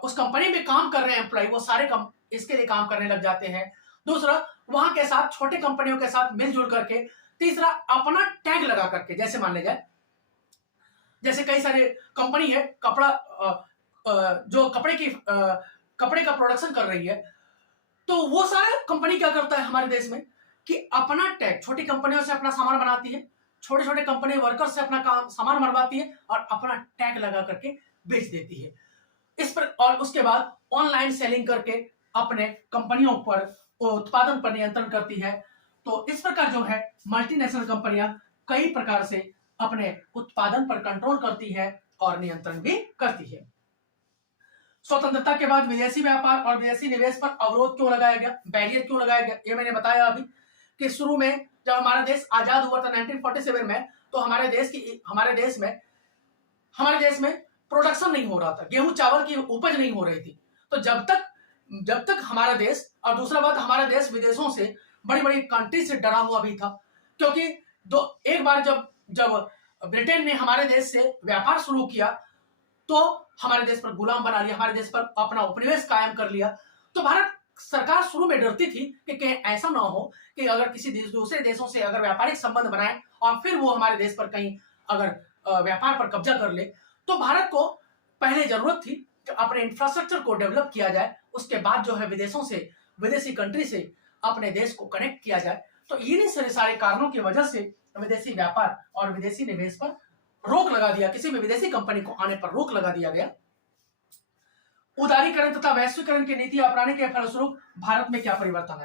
उस कंपनी में काम कर रहे हैं एम्प्लॉय, वो सारे इसके लिए काम करने लग जाते हैं। दूसरा, वहां के साथ छोटे कंपनियों के साथ मिलजुल करके। तीसरा, अपना टैग लगा करके, जैसे मान लीजिए जैसे कई सारे कंपनी है जो कपड़े का प्रोडक्शन कर रही है, तो वो सारा कंपनी क्या करता है हमारे देश में कि अपना टैग, छोटी कंपनियों से अपना सामान बनाती है, छोटे छोटे कंपनी वर्कर से अपना सामान बनवाती है और अपना टैग लगा करके बेच देती है। इस पर और उसके बाद ऑनलाइन सेलिंग करके अपने कंपनियों पर उत्पादन पर नियंत्रण करती है। तो इस प्रकार जो है मल्टीनेशनल कंपनियां कई प्रकार से अपने उत्पादन पर कंट्रोल करती है और नियंत्रण भी करती है। स्वतंत्रता के बाद विदेशी व्यापार और विदेशी निवेश पर अवरोध क्यों लगाया गया, बैरियर क्यों लगाया गया, ये मैंने बताया अभी कि शुरू में जब हमारा देश आजाद हुआ था 1947 में, तो हमारे देश में प्रोडक्शन नहीं हो रहा था, गेहूं चावल की उपज नहीं हो रही थी। तो जब तक हमारा देश, और दूसरा बात, हमारा देश विदेशों से, बड़ी बड़ी कंट्री से डरा हुआ भी था, क्योंकि एक बार जब ब्रिटेन ने हमारे देश से व्यापार शुरू किया तो हमारे देश पर गुलाम बना लिया, हमारे देश पर अपना उपनिवेश कायम कर लिया। तो भारत सरकार शुरू में डरती थी कि कहीं ऐसा ना हो कि अगर किसी दूसरे देशों से अगर व्यापारिक संबंध बनाए और फिर वो हमारे देश पर कहीं अगर व्यापार पर कब्जा कर ले, तो भारत को पहले जरूरत थी कि अपने इंफ्रास्ट्रक्चर को डेवलप किया जाए, उसके बाद जो है विदेशी कंट्री से अपने देश को कनेक्ट किया जाए। तो इन्हीं सारे कारणों की वजह से विदेशी व्यापार और विदेशी निवेश पर रोक लगा दिया, किसी भी विदेशी कंपनी को आने पर रोक लगा दिया गया। उदारीकरण तथा वैश्वीकरण की नीति अपनाने के फलस्वरूप भारत में क्या परिवर्तन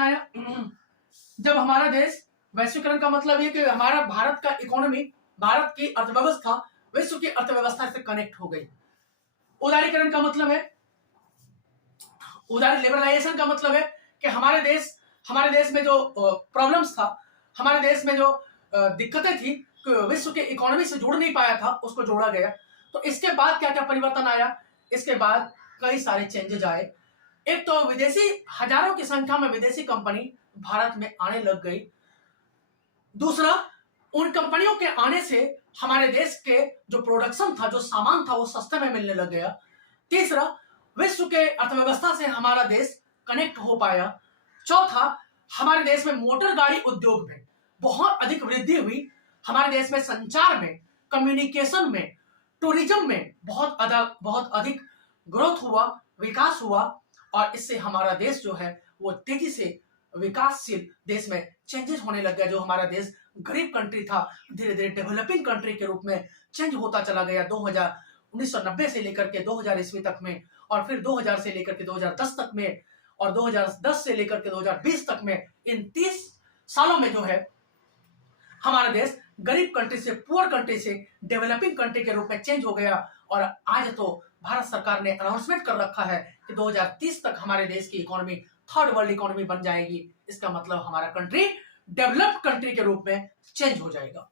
आया? जब हमारा देश, वैश्वीकरण का मतलब है कि भारत का इकोनॉमी, भारत की अर्थव्यवस्था विश्व की अर्थव्यवस्था से कनेक्ट हो गई। उदारीकरण का मतलब है, लिबरलाइजेशन का मतलब है कि हमारे देश में जो प्रॉब्लम्स था, हमारे देश में जो दिक्कतें थी, विश्व के इकोनॉमी से जुड़ नहीं पाया था, उसको जोड़ा गया। तो इसके बाद क्या क्या परिवर्तन आया? इसके बाद कई सारे चेंजेस आए। एक तो हजारों की संख्या में विदेशी कंपनी भारत में आने लग गई। दूसरा, उन कंपनियों के आने से हमारे देश के जो प्रोडक्शन था, जो सामान था, वो सस्ते में मिलने लग गया। तीसरा, विश्व के अर्थव्यवस्था से हमारा देश कनेक्ट हो पाया। चौथा, हमारे देश में मोटर गाड़ी उद्योग में बहुत अधिक वृद्धि हुई। हमारे देश में संचार में, कम्युनिकेशन में, टूरिज्म में बहुत अधिक ग्रोथ हुआ, विकास हुआ, और इससे हमारा देश जो है वो तेजी से विकासशील देश में चेंजेस होने लग गया। जो हमारा देश गरीब कंट्री था, धीरे धीरे डेवलपिंग कंट्री के रूप में चेंज होता चला गया। 1990 से लेकर के 2000 ईस्वी तक में, और फिर 2000 से लेकर के 2010 तक में, और 2010 से लेकर के 2020 तक में, इन 30 सालों में जो है हमारा देश गरीब कंट्री से, पुअर कंट्री से डेवलपिंग कंट्री के रूप में चेंज हो गया। और आज तो भारत सरकार ने अनाउंसमेंट कर रखा है कि 2030 तक हमारे देश की इकोनॉमी थर्ड वर्ल्ड इकोनॉमी बन जाएगी। इसका मतलब हमारा कंट्री डेवलप्ड कंट्री के रूप में चेंज हो जाएगा।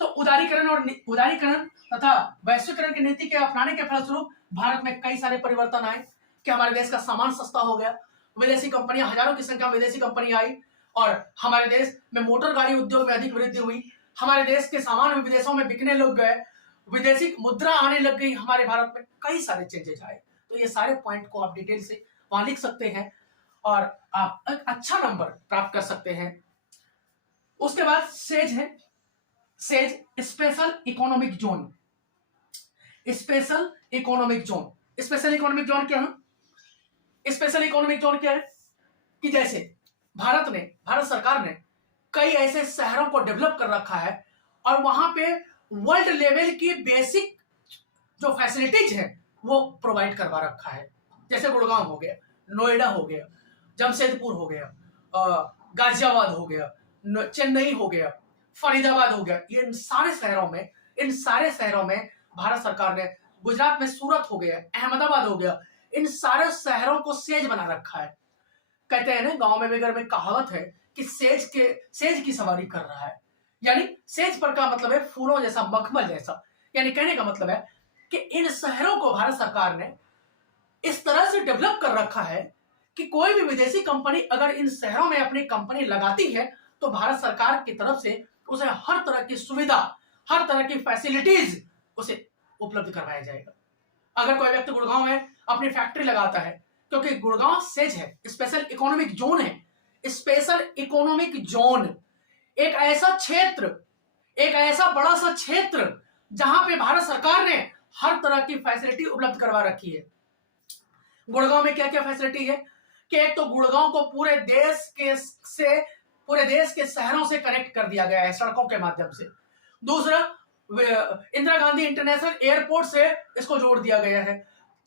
तो उदारीकरण तथा वैश्वीकरण की नीति के अपनाने के फलस्वरूप भारत में कई सारे परिवर्तन आए कि हमारे देश का सामान सस्ता हो गया, विदेशी कंपनियां, हजारों की संख्या में विदेशी कंपनी आई, और हमारे देश में मोटर गाड़ी उद्योग में अधिक वृद्धि हुई। हमारे देश के सामान भी विदेशों में बिकने लग गए, विदेशी मुद्रा आने लग गई हमारे भारत में, कई सारे चेंजेस आए। तो ये सारे पॉइंट को आप डिटेल से वहां लिख सकते हैं और आप एक अच्छा नंबर प्राप्त कर सकते हैं। उसके बाद सेज है, says special economic zone. Special economic zone, special economic zone क्या है? स्पेशल इकोनॉमिक जोन क्या है कि जैसे भारत सरकार ने कई ऐसे शहरों को डेवलप कर रखा है और वहां पे वर्ल्ड लेवल की बेसिक जो फैसिलिटीज है वो प्रोवाइड करवा रखा है। जैसे गुड़गांव हो गया, नोएडा हो गया, जमशेदपुर हो गया, गाजियाबाद हो गया, चेन्नई हो गया, फरीदाबाद हो गया। इन सारे शहरों में भारत सरकार ने, गुजरात में सूरत हो गया, अहमदाबाद हो गया, इन सारे शहरों को सेज बना रखा है। कहते हैं ना गांव में वगैरह में कहावत है कि सेज की सवारी कर रहा है। यानी सेज पर का मतलब है फूलों जैसा, मखमल जैसा। यानी कहने का मतलब है कि इन शहरों को भारत सरकार ने इस तरह से डेवलप कर रखा है कि कोई भी विदेशी कंपनी अगर इन शहरों में अपनी कंपनी लगाती है तो भारत सरकार की तरफ से उसे हर तरह की सुविधा, हर तरह की फैसिलिटीज उसे उपलब्ध करवाया जाएगा। अगर कोई व्यक्ति गुड़गांव में अपनी फैक्ट्री लगाता है, क्योंकि गुड़गांव सेज है, स्पेशल इकोनॉमिक जोन है। स्पेशल इकोनॉमिक जोन एक ऐसा क्षेत्र, एक ऐसा बड़ा सा क्षेत्र जहां पे भारत सरकार ने हर तरह की फैसिलिटी उपलब्ध करवा रखी है। गुड़गांव में क्या क्या फैसिलिटी है कि एक तो गुड़गांव को पूरे देश के शहरों से कनेक्ट कर दिया गया है सड़कों के माध्यम से। दूसरा, इंदिरा गांधी इंटरनेशनल एयरपोर्ट से इसको जोड़ दिया गया है।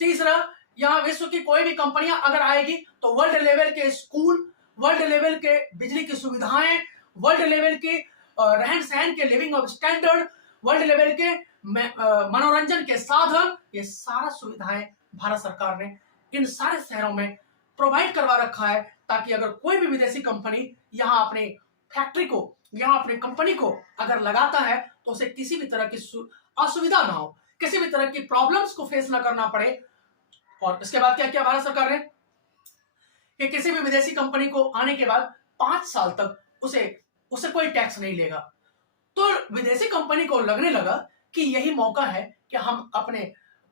तीसरा, यहाँ विश्व की कोई भी कंपनियां अगर आएगी तो वर्ल्ड लेवल के स्कूल, वर्ल्ड लेवल के बिजली की सुविधाएं, वर्ल्ड लेवल के रहन सहन के living of standard, world level के मनोरंजन के साधन, ये सारा सुविधाएं भारत सरकार ने इन सारे शहरों में प्रोवाइड करवा रखा है, ताकि अगर कोई भी विदेशी कंपनी यहाँ अपने फैक्ट्री को, यहाँ अपनी कंपनी को अगर लगाता है तो उसे किसी भी तरह की असुविधा ना हो, किसी भी तरह की प्रॉब्लम्स को फेस ना करना पड़े। और इसके बाद क्या किया भारत सरकार ने कि किसी भी विदेशी कंपनी को आने के बाद 5 साल तक उसे कोई टैक्स नहीं लेगा। तो विदेशी कंपनी को लगने लगा कि यही मौका है कि हम अपने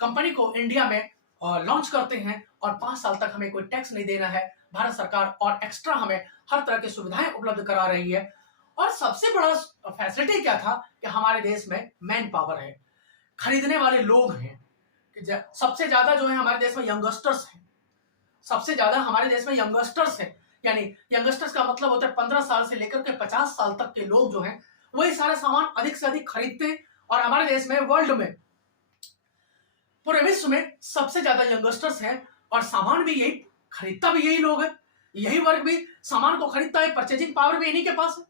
कंपनी को इंडिया में लॉन्च करते हैं और 5 साल तक हमें कोई टैक्स नहीं देना है। भारत सरकार और एक्स्ट्रा हमें हर तरह की सुविधाएं उपलब्ध करा रही है। और सबसे बड़ा फैसिलिटी क्या था कि हमारे देश में मैन पावर है, खरीदने वाले लोग हैं। सबसे ज्यादा जो है हमारे देश में यंगस्टर्स हैं, सबसे ज्यादा हमारे देश में यंगस्टर्स हैं। यानी यंगस्टर्स का मतलब होता है 15 साल से लेकर के 50 साल तक के लोग जो हैं वही सारे सामान अधिक से अधिक खरीदते हैं। और हमारे देश में, वर्ल्ड में, पूरे विश्व में सबसे ज्यादा यंगस्टर्स हैं और सामान भी यही खरीदता भी यही लोग है, यही वर्ग भी सामान को खरीदता है, परचेजिंग पावर भी इन्हीं के पास है।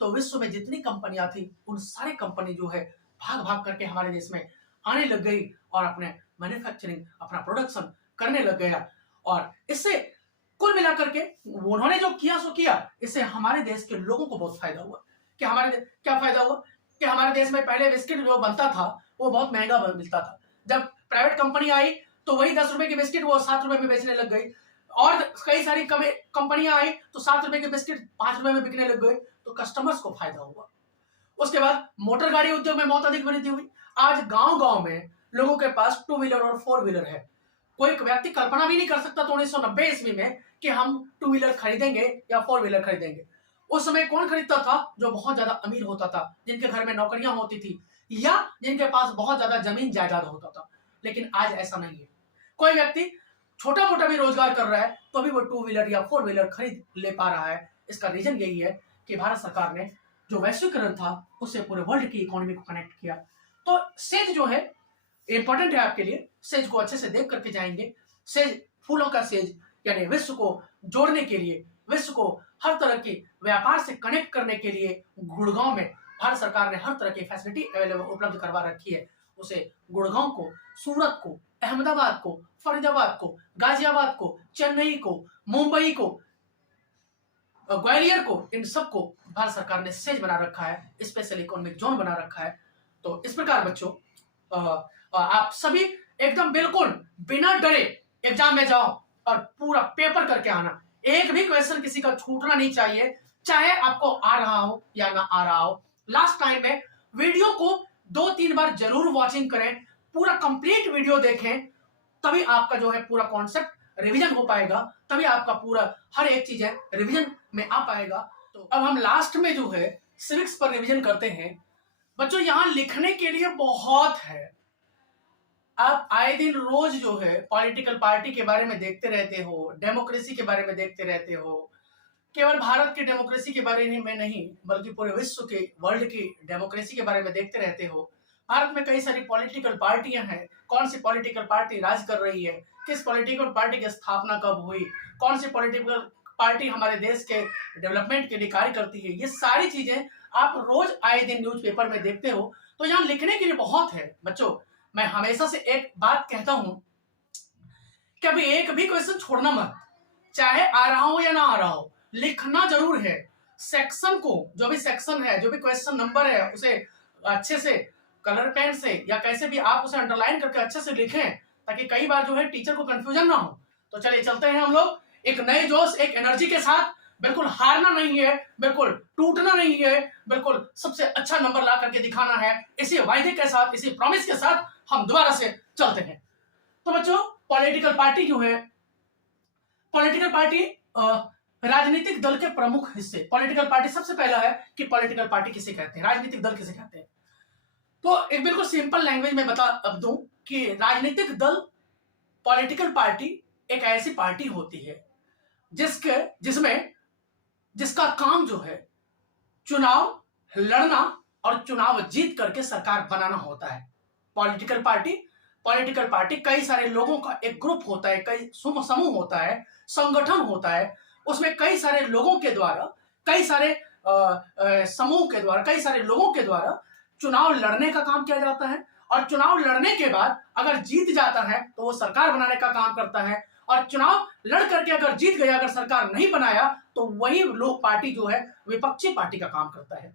तो विश्व में जितनी कंपनियां थी उन सारी कंपनी जो है भाग भाग करके हमारे देश में आने लग गई और अपने मैन्युफैक्चरिंग, अपना प्रोडक्शन करने लग गया। और इससे कुल मिलाकर के उन्होंने जो किया सो किया, इससे हमारे देश के लोगों को बहुत फायदा हुआ। कि क्या फायदा हुआ कि हमारे देश में पहले बिस्किट जो बनता था वो बहुत महंगा मिलता था। जब प्राइवेट कंपनी आई तो वही 10 रुपए की बिस्किट वो 7 रुपए में बेचने लग गई। और कई सारी कंपनियां आई तो 7 रुपए के बिस्किट 5 रुपए में बिकने लग गए, तो कस्टमर्स को फायदा हुआ। उसके बाद मोटर गाड़ी उद्योग में बहुत अधिक वृद्धि हुई। आज गांव गांव में लोगों के पास 2 व्हीलर और 4 व्हीलर है। कोई व्यक्ति कल्पना भी नहीं कर सकता तो 1990 ईस्वी में कि हम 2 व्हीलर खरीदेंगे या 4 व्हीलर खरीदेंगे। उस समय कौन खरीदता था? जो बहुत ज्यादा अमीर होता था, जिनके घर में नौकरियां होती थी या जिनके पास बहुत ज्यादा जमीन जायदाद होता था। लेकिन आज ऐसा नहीं है। कोई व्यक्ति छोटा मोटा भी रोजगार कर रहा है तो भी वो 2 व्हीलर या 4 व्हीलर खरीद ले पा रहा है। इसका रीजन यही है कि भारत सरकार ने जो वैश्वीकरण था उससे पूरे वर्ल्ड की इकोनॉमी को कनेक्ट किया। तो सेज जो है इंपॉर्टेंट है आपके लिए, सेज को अच्छे से देख करके जाएंगे। सेज, फूलों का सेज, यानी विश्व को जोड़ने के लिए, विश्व को हर तरह के व्यापार से कनेक्ट करने के लिए गुड़गांव में भारत सरकार ने हर तरह की फैसिलिटी अवेलेबल उपलब्ध करवा रखी है। उसे गुड़गांव को, सूरत को, अहमदाबाद को, फरीदाबाद को, गाजियाबाद को, चेन्नई को, मुंबई को, ग्वालियर को, इन सबको भारत सरकार ने सेज बना रखा है, स्पेशल इकोनॉमिक जोन बना रखा है। तो इस प्रकार बच्चों आप सभी एकदम बिल्कुल बिना डरे एग्जाम में जाओ और पूरा पेपर करके आना। एक भी क्वेश्चन किसी का छूटना नहीं चाहिए, चाहे आपको आ रहा हो या ना आ रहा हो। लास्ट टाइम में वीडियो को 2-3 बार जरूर वॉचिंग करें, पूरा कंप्लीट वीडियो देखें, तभी आपका जो है पूरा कॉन्सेप्ट रिवीजन हो पाएगा, तभी आपका पूरा हर एक चीज है रिवीजन में आ पाएगा। तो अब हम लास्ट में जो है सिविक्स पर रिवीजन करते हैं। बच्चों यहाँ लिखने के लिए बहुत है, आप आए दिन रोज जो है पॉलिटिकल पार्टी के बारे में देखते रहते हो, डेमोक्रेसी के बारे में देखते रहते हो। केवल भारत की डेमोक्रेसी के बारे में नहीं, बल्कि पूरे विश्व के, वर्ल्ड की डेमोक्रेसी के बारे में देखते रहते हो। भारत में कई सारी पॉलिटिकल पार्टियां हैं, कौन सी पॉलिटिकल पार्टी राज कर रही है, किस पॉलिटिकल पार्टी की स्थापना कब हुई, कौन सी पॉलिटिकल पार्टी हमारे देश के डेवलपमेंट के लिए कार्य करती है, ये सारी चीजें आप रोज आए दिन न्यूज़पेपर में देखते हो। तो यहाँ लिखने के लिए बहुत है बच्चों। मैं हमेशा से एक बात कहता हूं कि अभी एक भी क्वेश्चन छोड़ना मत, चाहे आ रहा हो या ना आ रहा हो, लिखना जरूर है। सेक्शन को, जो भी सेक्शन है, जो भी क्वेश्चन नंबर है, उसे अच्छे से कलर पेन से या कैसे भी आप उसे अंडरलाइन करके अच्छे से लिखें, ताकि कई बार जो है टीचर को कंफ्यूजन ना हो। तो चलिए चलते हैं हम लोग एक नए जोश, एक एनर्जी के साथ। बिल्कुल हारना नहीं है, बिल्कुल टूटना नहीं है, बिल्कुल सबसे अच्छा नंबर ला करके दिखाना है। इसी वायदे के साथ, इसी प्रॉमिस के साथ हम दोबारा से चलते हैं। तो बच्चों पॉलिटिकल पार्टी जो है, पॉलिटिकल पार्टी राजनीतिक दल के प्रमुख हिस्से। पॉलिटिकल पार्टी, सबसे पहला है कि पॉलिटिकल पार्टी किसे कहते हैं, राजनीतिक दल किसे कहते हैं। तो एक बिल्कुल सिंपल लैंग्वेज में बता अब दूं कि राजनीतिक दल, पॉलिटिकल पार्टी एक ऐसी पार्टी होती है जिसका काम जो है चुनाव लड़ना और चुनाव जीत करके सरकार बनाना होता है। पॉलिटिकल पार्टी कई सारे लोगों का एक ग्रुप होता है, कई समूह होता है, संगठन होता है। उसमें कई सारे लोगों के द्वारा, कई सारे समूह के द्वारा, कई सारे लोगों के द्वारा चुनाव लड़ने का काम किया जाता है। और चुनाव लड़ने के बाद अगर जीत जाता है तो वो सरकार बनाने का काम करता है। और चुनाव लड़ करके अगर जीत गया, अगर सरकार नहीं बनाया, तो वही लोग पार्टी जो है विपक्षी पार्टी का काम करता है।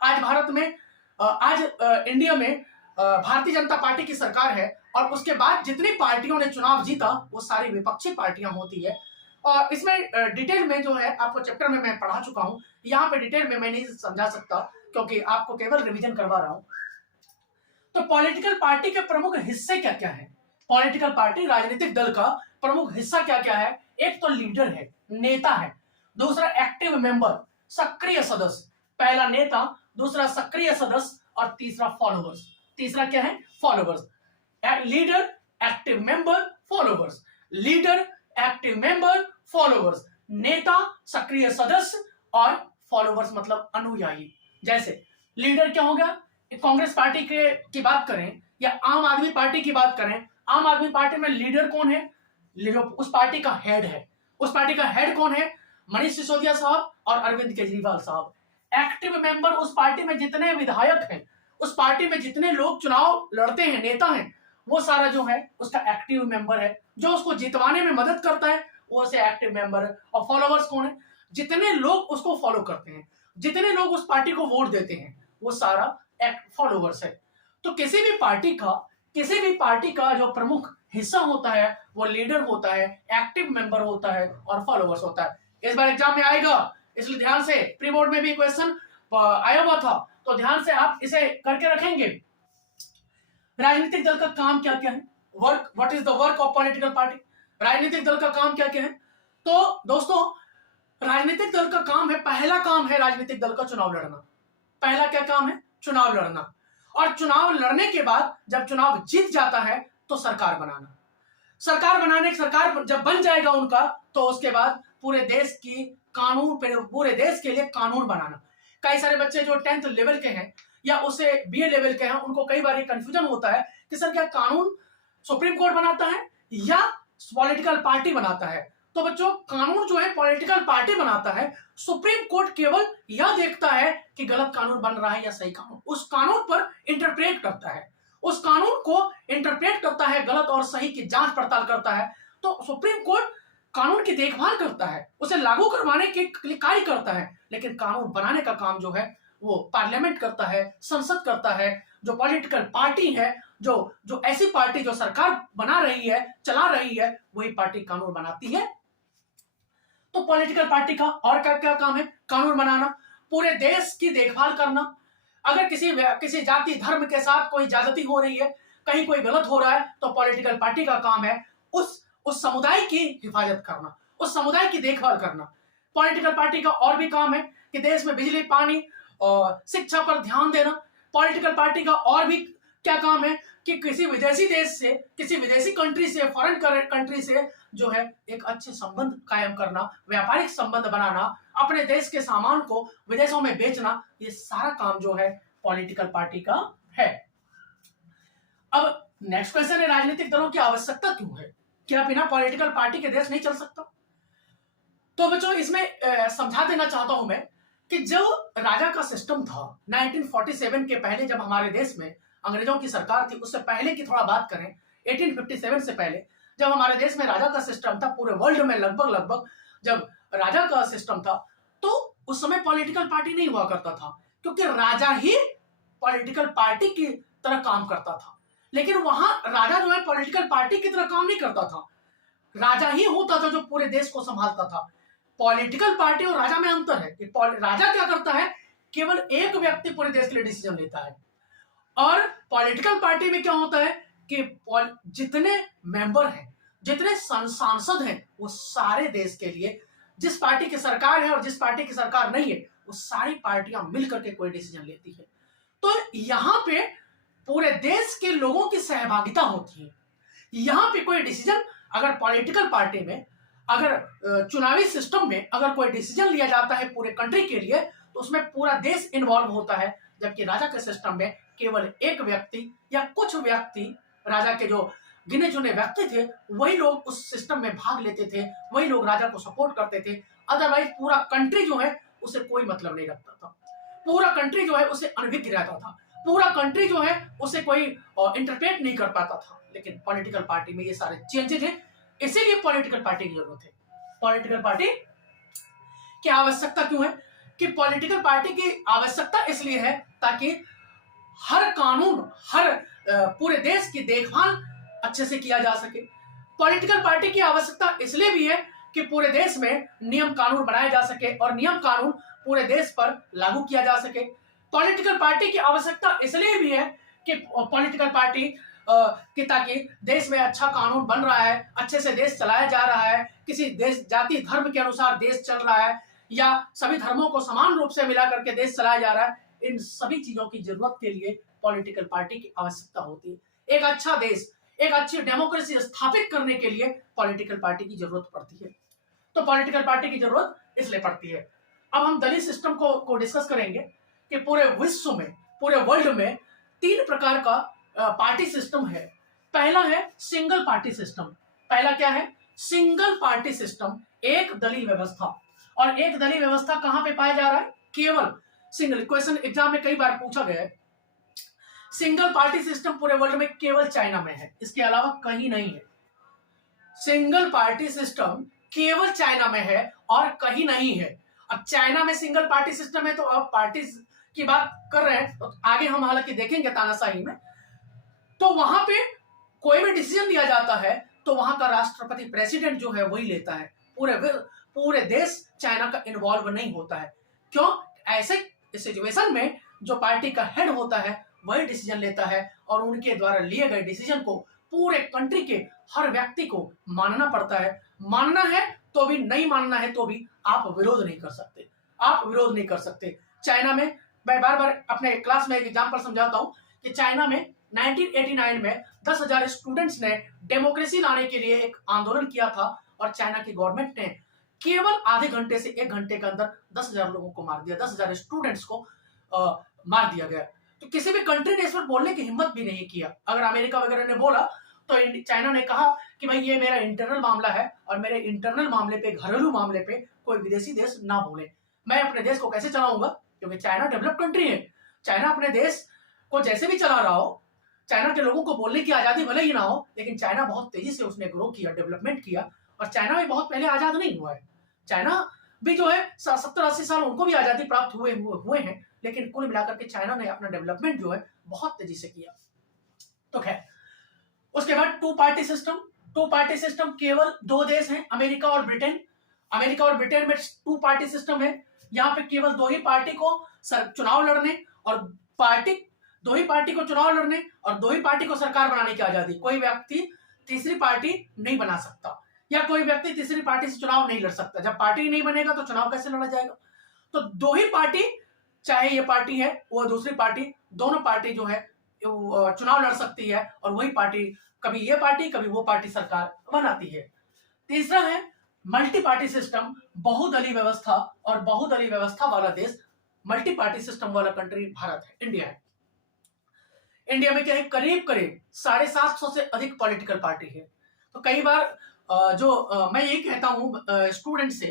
आज भारत में, आज इंडिया में भारतीय जनता पार्टी की सरकार है, और उसके बाद जितनी पार्टियों ने चुनाव जीता वो सारी विपक्षी पार्टियां होती है। और इसमें डिटेल में जो है आपको चैप्टर में मैं पढ़ा चुका हूं, यहाँ पे डिटेल में मैं नहीं समझा सकता क्योंकि आपको केवल रिवीजन करवा रहा हूं। तो पॉलिटिकल पार्टी के प्रमुख हिस्से क्या क्या है, पॉलिटिकल पार्टी राजनीतिक दल का प्रमुख हिस्सा क्या क्या है। एक तो लीडर है, नेता है। दूसरा एक्टिव मेंबर, सक्रिय सदस्य। पहला नेता, दूसरा सक्रिय सदस्य, और तीसरा फॉलोवर्स। तीसरा क्या है, followers. Leader, active member, followers. Leader, active member, followers. नेता, सक्रिय सदस्य, और फॉलोवर्स मतलब अनुयायी। जैसे लीडर क्या होगा, कांग्रेस पार्टी की बात करें या आम आदमी पार्टी की बात करें, आम आदमी पार्टी में लीडर कौन है, उस पार्टी का हेड है। उस पार्टी का हेड कौन है, मनीष सिसोदिया साहब और अरविंद केजरीवाल साहब। एक्टिव मेंबर, उस पार्टी में जितने विधायक हैं, उस पार्टी में जितने लोग चुनाव लड़ते हैं, नेता हैं, वो सारा जो है उसका एक्टिव मेंबर है, जो उसको जितवाने में मदद करता है, वो उसे एक्टिव मेंबर है। और फॉलोवर्स कौन है, जितने लोग उसको फॉलो करते हैं, जितने लोग उस पार्टी को वोट देते हैं, वो सारा फॉलोवर्स है। तो किसी भी पार्टी का जो प्रमुख हिस्सा होता है वो लीडर होता है, एक्टिव मेंबर होता है, और फॉलोवर्स होता है। इस बार एग्जाम में आएगा, इसलिए ध्यान से, प्री बोर्ड में भी क्वेश्चन आया हुआ था, तो ध्यान से आप इसे करके रखेंगे। राजनीतिक दल का काम क्या क्या है, work, what is the work of political party. राजनीतिक दल का काम क्या क्या है। तो दोस्तों राजनीतिक दल का काम है, पहला काम है राजनीतिक दल का चुनाव लड़ना। पहला क्या काम है, चुनाव लड़ना। और चुनाव लड़ने के बाद जब चुनाव जीत जाता है तो सरकार बनाना। सरकार जब बन जाएगा उनका, तो उसके बाद पूरे देश के लिए कानून बनाना। कई सारे बच्चे जो 10th लेवल के हैं या उसे BA लेवल के हैं, उनको कई बार कंफ्यूजन होता है कि सर क्या कानून सुप्रीम कोर्ट बनाता है या पॉलिटिकल पार्टी बनाता है। तो बच्चों कानून जो है पॉलिटिकल पार्टी बनाता है, सुप्रीम कोर्ट केवल यह देखता है कि गलत कानून बन रहा है या सही कानून, उस कानून पर इंटरप्रेट करता है, उस कानून को इंटरप्रेट करता है, गलत और सही की जांच पड़ताल करता है। तो सुप्रीम कोर्ट कानून की देखभाल करता है, उसे लागू करवाने के लिए कार्य करता है, लेकिन कानून बनाने का काम जो है वो पार्लियामेंट करता है, संसद करता है। जो पॉलिटिकल पार्टी है, जो ऐसी पार्टी जो सरकार बना रही है, चला रही है, वही पार्टी कानून बनाती है। तो पॉलिटिकल पार्टी का और क्या क्या काम है, कानून बनाना, पूरे देश की देखभाल करना, अगर किसी जाति धर्म के साथ कोई ज्यादती हो रही है, कहीं कोई गलत हो रहा है, तो पॉलिटिकल पार्टी का काम है उस समुदाय की हिफाजत करना, उस समुदाय की देखभाल करना। पॉलिटिकल पार्टी का और भी काम है कि देश में बिजली, पानी और शिक्षा पर ध्यान देना। पॉलिटिकल पार्टी का और भी क्या काम है कि किसी विदेशी देश से, किसी विदेशी कंट्री से, फॉरेन कंट्री से जो है एक अच्छे संबंध कायम करना, व्यापारिक संबंध बनाना, अपने देश के सामान को विदेशों में बेचना, ये सारा काम जो है पॉलिटिकल पार्टी का है। अब नेक्स्ट क्वेश्चन है, राजनीतिक दलों की आवश्यकता क्यों है? क्या बिना पॉलिटिकल पार्टी के देश नहीं चल सकता? तो बच्चों इसमें समझा देना चाहता हूं मैं कि जो राजा का सिस्टम था 1947 के पहले, जब हमारे देश में अंग्रेजों की सरकार थी, उससे पहले की थोड़ा बात करें, 1857 से पहले जब हमारे देश में राजा का सिस्टम था, पूरे वर्ल्ड में लगभग जब राजा का सिस्टम था, तो उस समय पॉलिटिकल पार्टी नहीं हुआ करता था, क्योंकि राजा ही पॉलिटिकल पार्टी की तरह काम करता था। लेकिन वहां राजा जो है पॉलिटिकल पार्टी की तरह काम नहीं करता था, राजा ही होता था जो पूरे देश को संभालता था। पॉलिटिकल पार्टी और राजा में अंतर है कि राजा क्या करता है, केवल एक व्यक्ति पूरे देश के लिए डिसीजन लेता है, और पॉलिटिकल पार्टी में क्या होता है कि जितने मेंबर हैं, जितने सांसद हैं, वो सारे देश के लिए, जिस पार्टी की सरकार है और जिस पार्टी की सरकार नहीं है, वो सारी पार्टियां मिलकर के कोई डिसीजन लेती है। तो यहां पे पूरे देश के लोगों की सहभागिता होती है। यहां पे कोई डिसीजन अगर पॉलिटिकल पार्टी में, अगर चुनावी सिस्टम में अगर कोई डिसीजन लिया जाता है पूरे कंट्री के लिए, तो उसमें पूरा देश इन्वॉल्व होता है। जबकि राजा के सिस्टम में केवल एक व्यक्ति या कुछ व्यक्ति, राजा के जो गिने चुने व्यक्ति थे, वही लोग उस सिस्टम में भाग लेते थे, वही लोग राजा को सपोर्ट करते थे। अदरवाइज पूरा कंट्री जो है उसे कोई मतलब नहीं रखता था, पूरा कंट्री जो है उसे अनभिज्ञ रहता था, पूरा कंट्री जो है उसे कोई इंटरप्रेट नहीं कर पाता था। लेकिन पॉलिटिकल पार्टी में ये सारे चेंजेस हैं, इसीलिए पॉलिटिकल पार्टी की जरूरत है। पॉलिटिकल पार्टी की आवश्यकता क्यों है? कि पॉलिटिकल पार्टी की आवश्यकता इसलिए है ताकि हर कानून, हर पूरे देश की देखभाल अच्छे से किया जा सके। पॉलिटिकल पार्टी की आवश्यकता इसलिए भी है कि पूरे देश में नियम कानून बनाए जा सके और नियम कानून पूरे देश पर लागू किया जा सके। पॉलिटिकल पार्टी की आवश्यकता इसलिए भी है कि पॉलिटिकल पार्टी कि ताकि देश में अच्छा कानून बन रहा है, अच्छे से देश चलाया जा रहा है, किसी देश जाति धर्म के अनुसार देश चल रहा है, या सभी धर्मों को समान रूप से मिला करके देश चलाया जा रहा है। इन सभी चीजों की जरूरत के लिए पॉलिटिकल पार्टी की आवश्यकता होती है। एक अच्छा देश, एक अच्छी डेमोक्रेसी स्थापित करने के लिए पॉलिटिकल पार्टी की जरूरत पड़ती है। तो पॉलिटिकल पार्टी की जरूरत इसलिए पड़ती है। अब हम दलित सिस्टम को डिस्कस करेंगे कि पूरे विश्व में, पूरे वर्ल्ड में 3 प्रकार का पार्टी सिस्टम है। पहला है सिंगल पार्टी सिस्टम। पहला क्या है? सिंगल पार्टी सिस्टम, एक दलीय व्यवस्था। और एक दलीय व्यवस्था कहां पे पाया जा रहा है? केवल सिंगल, क्वेश्चन एग्जाम में कई बार पूछा गया है। सिंगल पार्टी सिस्टम पूरे वर्ल्ड में केवल चाइना में है, इसके अलावा कहीं नहीं है। सिंगल पार्टी सिस्टम केवल चाइना में है और कहीं नहीं है। अब चाइना में सिंगल पार्टी सिस्टम है, तो अब पार्टी की बात कर रहे हैं, तो आगे हम हालांकि देखेंगे तानाशाही में। तो वहां पे कोई भी डिसीजन लिया जाता है तो वहां का राष्ट्रपति, प्रेसिडेंट जो है वही लेता है। पूरे देश चाइना का इन्वॉल्व नहीं होता है। क्यों? ऐसे सिचुएशन में जो पार्टी का हेड होता है वही डिसीजन लेता है, और उनके द्वारा लिए गए डिसीजन को पूरे कंट्री के हर व्यक्ति को मानना पड़ता है। मानना है तो भी, नहीं मानना है तो भी आप विरोध नहीं कर सकते, आप विरोध नहीं कर सकते। चाइना में, मैं बार बार अपने क्लास में एक एग्जांपल समझाता हूं कि चाइना में 1989 में 10,000 स्टूडेंट्स ने डेमोक्रेसी लाने के लिए एक आंदोलन किया था, और चाइना की गवर्नमेंट ने केवल आधे घंटे से 1 घंटे के अंदर 10,000 लोगों को मार दिया, 10,000 स्टूडेंट्स को मार दिया गया। तो किसी भी कंट्री ने इस पर बोलने की हिम्मत भी नहीं किया। अगर अमेरिका वगैरह ने बोला तो चाइना ने कहा कि भाई ये मेरा इंटरनल मामला है, और मेरे इंटरनल मामले पे, घरेलू मामले पे कोई विदेशी देश ना बोले। मैं अपने देश को कैसे चलाऊंगा? क्योंकि चाइना डेवलप कंट्री है। चाइना अपने देश को जैसे भी चला रहा हो, चाइना के लोगों को बोलने की आजादी भले ही ना हो, लेकिन चाइना बहुत तेजी से उसने ग्रो किया, डेवलपमेंट किया। और चाइना भी बहुत पहले आजाद नहीं हुआ है। चाइना भी जो है 70-80 साल उनको भी आजादी प्राप्त हुए हैं, लेकिन कुल मिलाकर के चाइना ने अपना डेवलपमेंट जो है बहुत तेजी से किया। तो खैर, उसके बाद 2 पार्टी सिस्टम। 2 पार्टी सिस्टम केवल 2 देश हैं, अमेरिका और ब्रिटेन। अमेरिका और ब्रिटेन में 2 पार्टी सिस्टम है। यहाँ पे केवल 2 ही पार्टी को चुनाव लड़ने और पार्टी, दो ही पार्टी को चुनाव लड़ने और दो ही पार्टी को सरकार बनाने की आजादी। कोई व्यक्ति तीसरी पार्टी नहीं बना सकता या कोई व्यक्ति तीसरी पार्टी से चुनाव नहीं लड़ सकता। जब पार्टी नहीं बनेगा तो चुनाव कैसे लड़ा जाएगा? तो दो ही पार्टी, चाहे ये पार्टी है वो दूसरी पार्टी, दोनों पार्टी जो है चुनाव लड़ सकती है और वही पार्टी, कभी ये पार्टी कभी वो पार्टी सरकार बनाती है। तीसरा है मल्टी पार्टी सिस्टम, बहुदलीय व्यवस्था। और बहुदलीय व्यवस्था वाला देश, मल्टी पार्टी सिस्टम वाला कंट्री भारत है, इंडिया है। इंडिया में क्या है, करीब करीब 750 से अधिक पॉलिटिकल पार्टी है। तो कई बार मैं यही कहता हूं स्टूडेंट से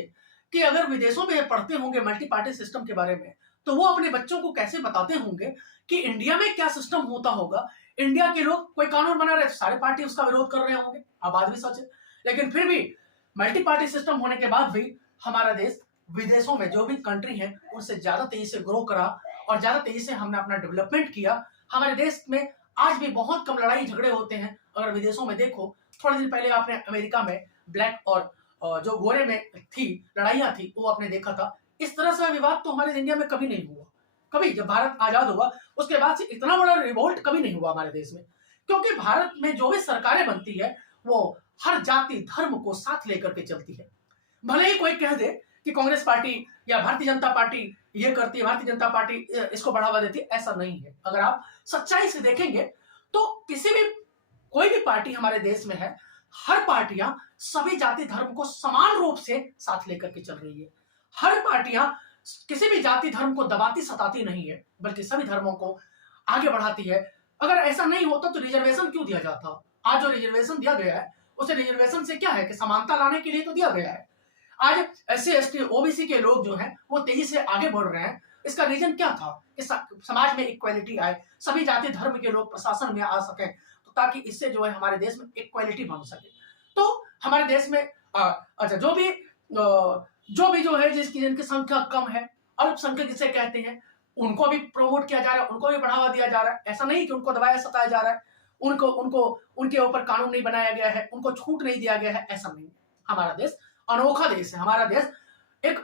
कि अगर विदेशों में पढ़ते होंगे मल्टी पार्टी सिस्टम के बारे में, तो वो अपने बच्चों को कैसे बताते होंगे कि इंडिया में क्या सिस्टम होता होगा। इंडिया के लोग कोई कानून बना रहे, सारे पार्टी उसका विरोध कर रहे होंगे। अब बात भी सच है, लेकिन फिर भी मल्टी पार्टी सिस्टम होने के बाद भी हमारा देश विदेशों में जो भी कंट्री है उनसे ज्यादा तेजी से ग्रो करा और ज्यादा तेजी से हमने अपना डेवलपमेंट किया। हमारे देश में आज भी बहुत कम लड़ाई झगड़े होते हैं। अगर विदेशों में देखो, थोड़े दिन पहले आपने अमेरिका में ब्लैक और जो गोरे में थी लड़ाइयां थी, वो आपने देखा था। इस तरह से विवाद तो हमारे इंडिया में कभी नहीं हुआ। कभी जब भारत आजाद हुआ उसके बाद से इतना बड़ा रिवोल्ट कभी नहीं हुआ हमारे देश में, क्योंकि भारत में जो भी सरकारें बनती है वो हर जाति धर्म को साथ लेकर के चलती है। भले ही कोई कह दे कि कांग्रेस पार्टी या भारतीय जनता पार्टी ये करती है, भारतीय जनता पार्टी इसको बढ़ावा देती है, ऐसा नहीं है। अगर आप सच्चाई से देखेंगे तो किसी भी कोई भी पार्टी हमारे देश में है, हर पार्टियां सभी जाति धर्म को समान रूप से साथ लेकर के चल रही है। हर पार्टियां किसी भी जाति धर्म को दबाती सताती नहीं है, बल्कि सभी धर्मों को आगे बढ़ाती है। अगर ऐसा नहीं होता तो रिजर्वेशन क्यों दिया जाता? आज जो रिजर्वेशन दिया गया है उसे रिजर्वेशन से क्या है कि समानता लाने के लिए तो दिया गया है। आज SC ST OBC के लोग जो हैं वो तेजी से आगे बढ़ रहे हैं। इसका रीजन क्या था कि समाज में इक्वालिटी आए, सभी जाति धर्म के लोग प्रशासन में आ सकें, तो ताकि इससे जो है हमारे देश में इक्वालिटी बन सके। तो हमारे देश में अच्छा जो भी जो है जिनकी संख्या कम है, अल्पसंख्यक जिसे कहते हैं, उनको भी प्रमोट किया जा रहा है, उनको भी बढ़ावा दिया जा रहा है। ऐसा नहीं कि उनको दबाया सताया जा रहा है, उनके ऊपर कानून नहीं बनाया गया है, उनको छूट नहीं दिया गया है, ऐसा नहीं। हमारा देश अनोखा देश है। हमारा देश एक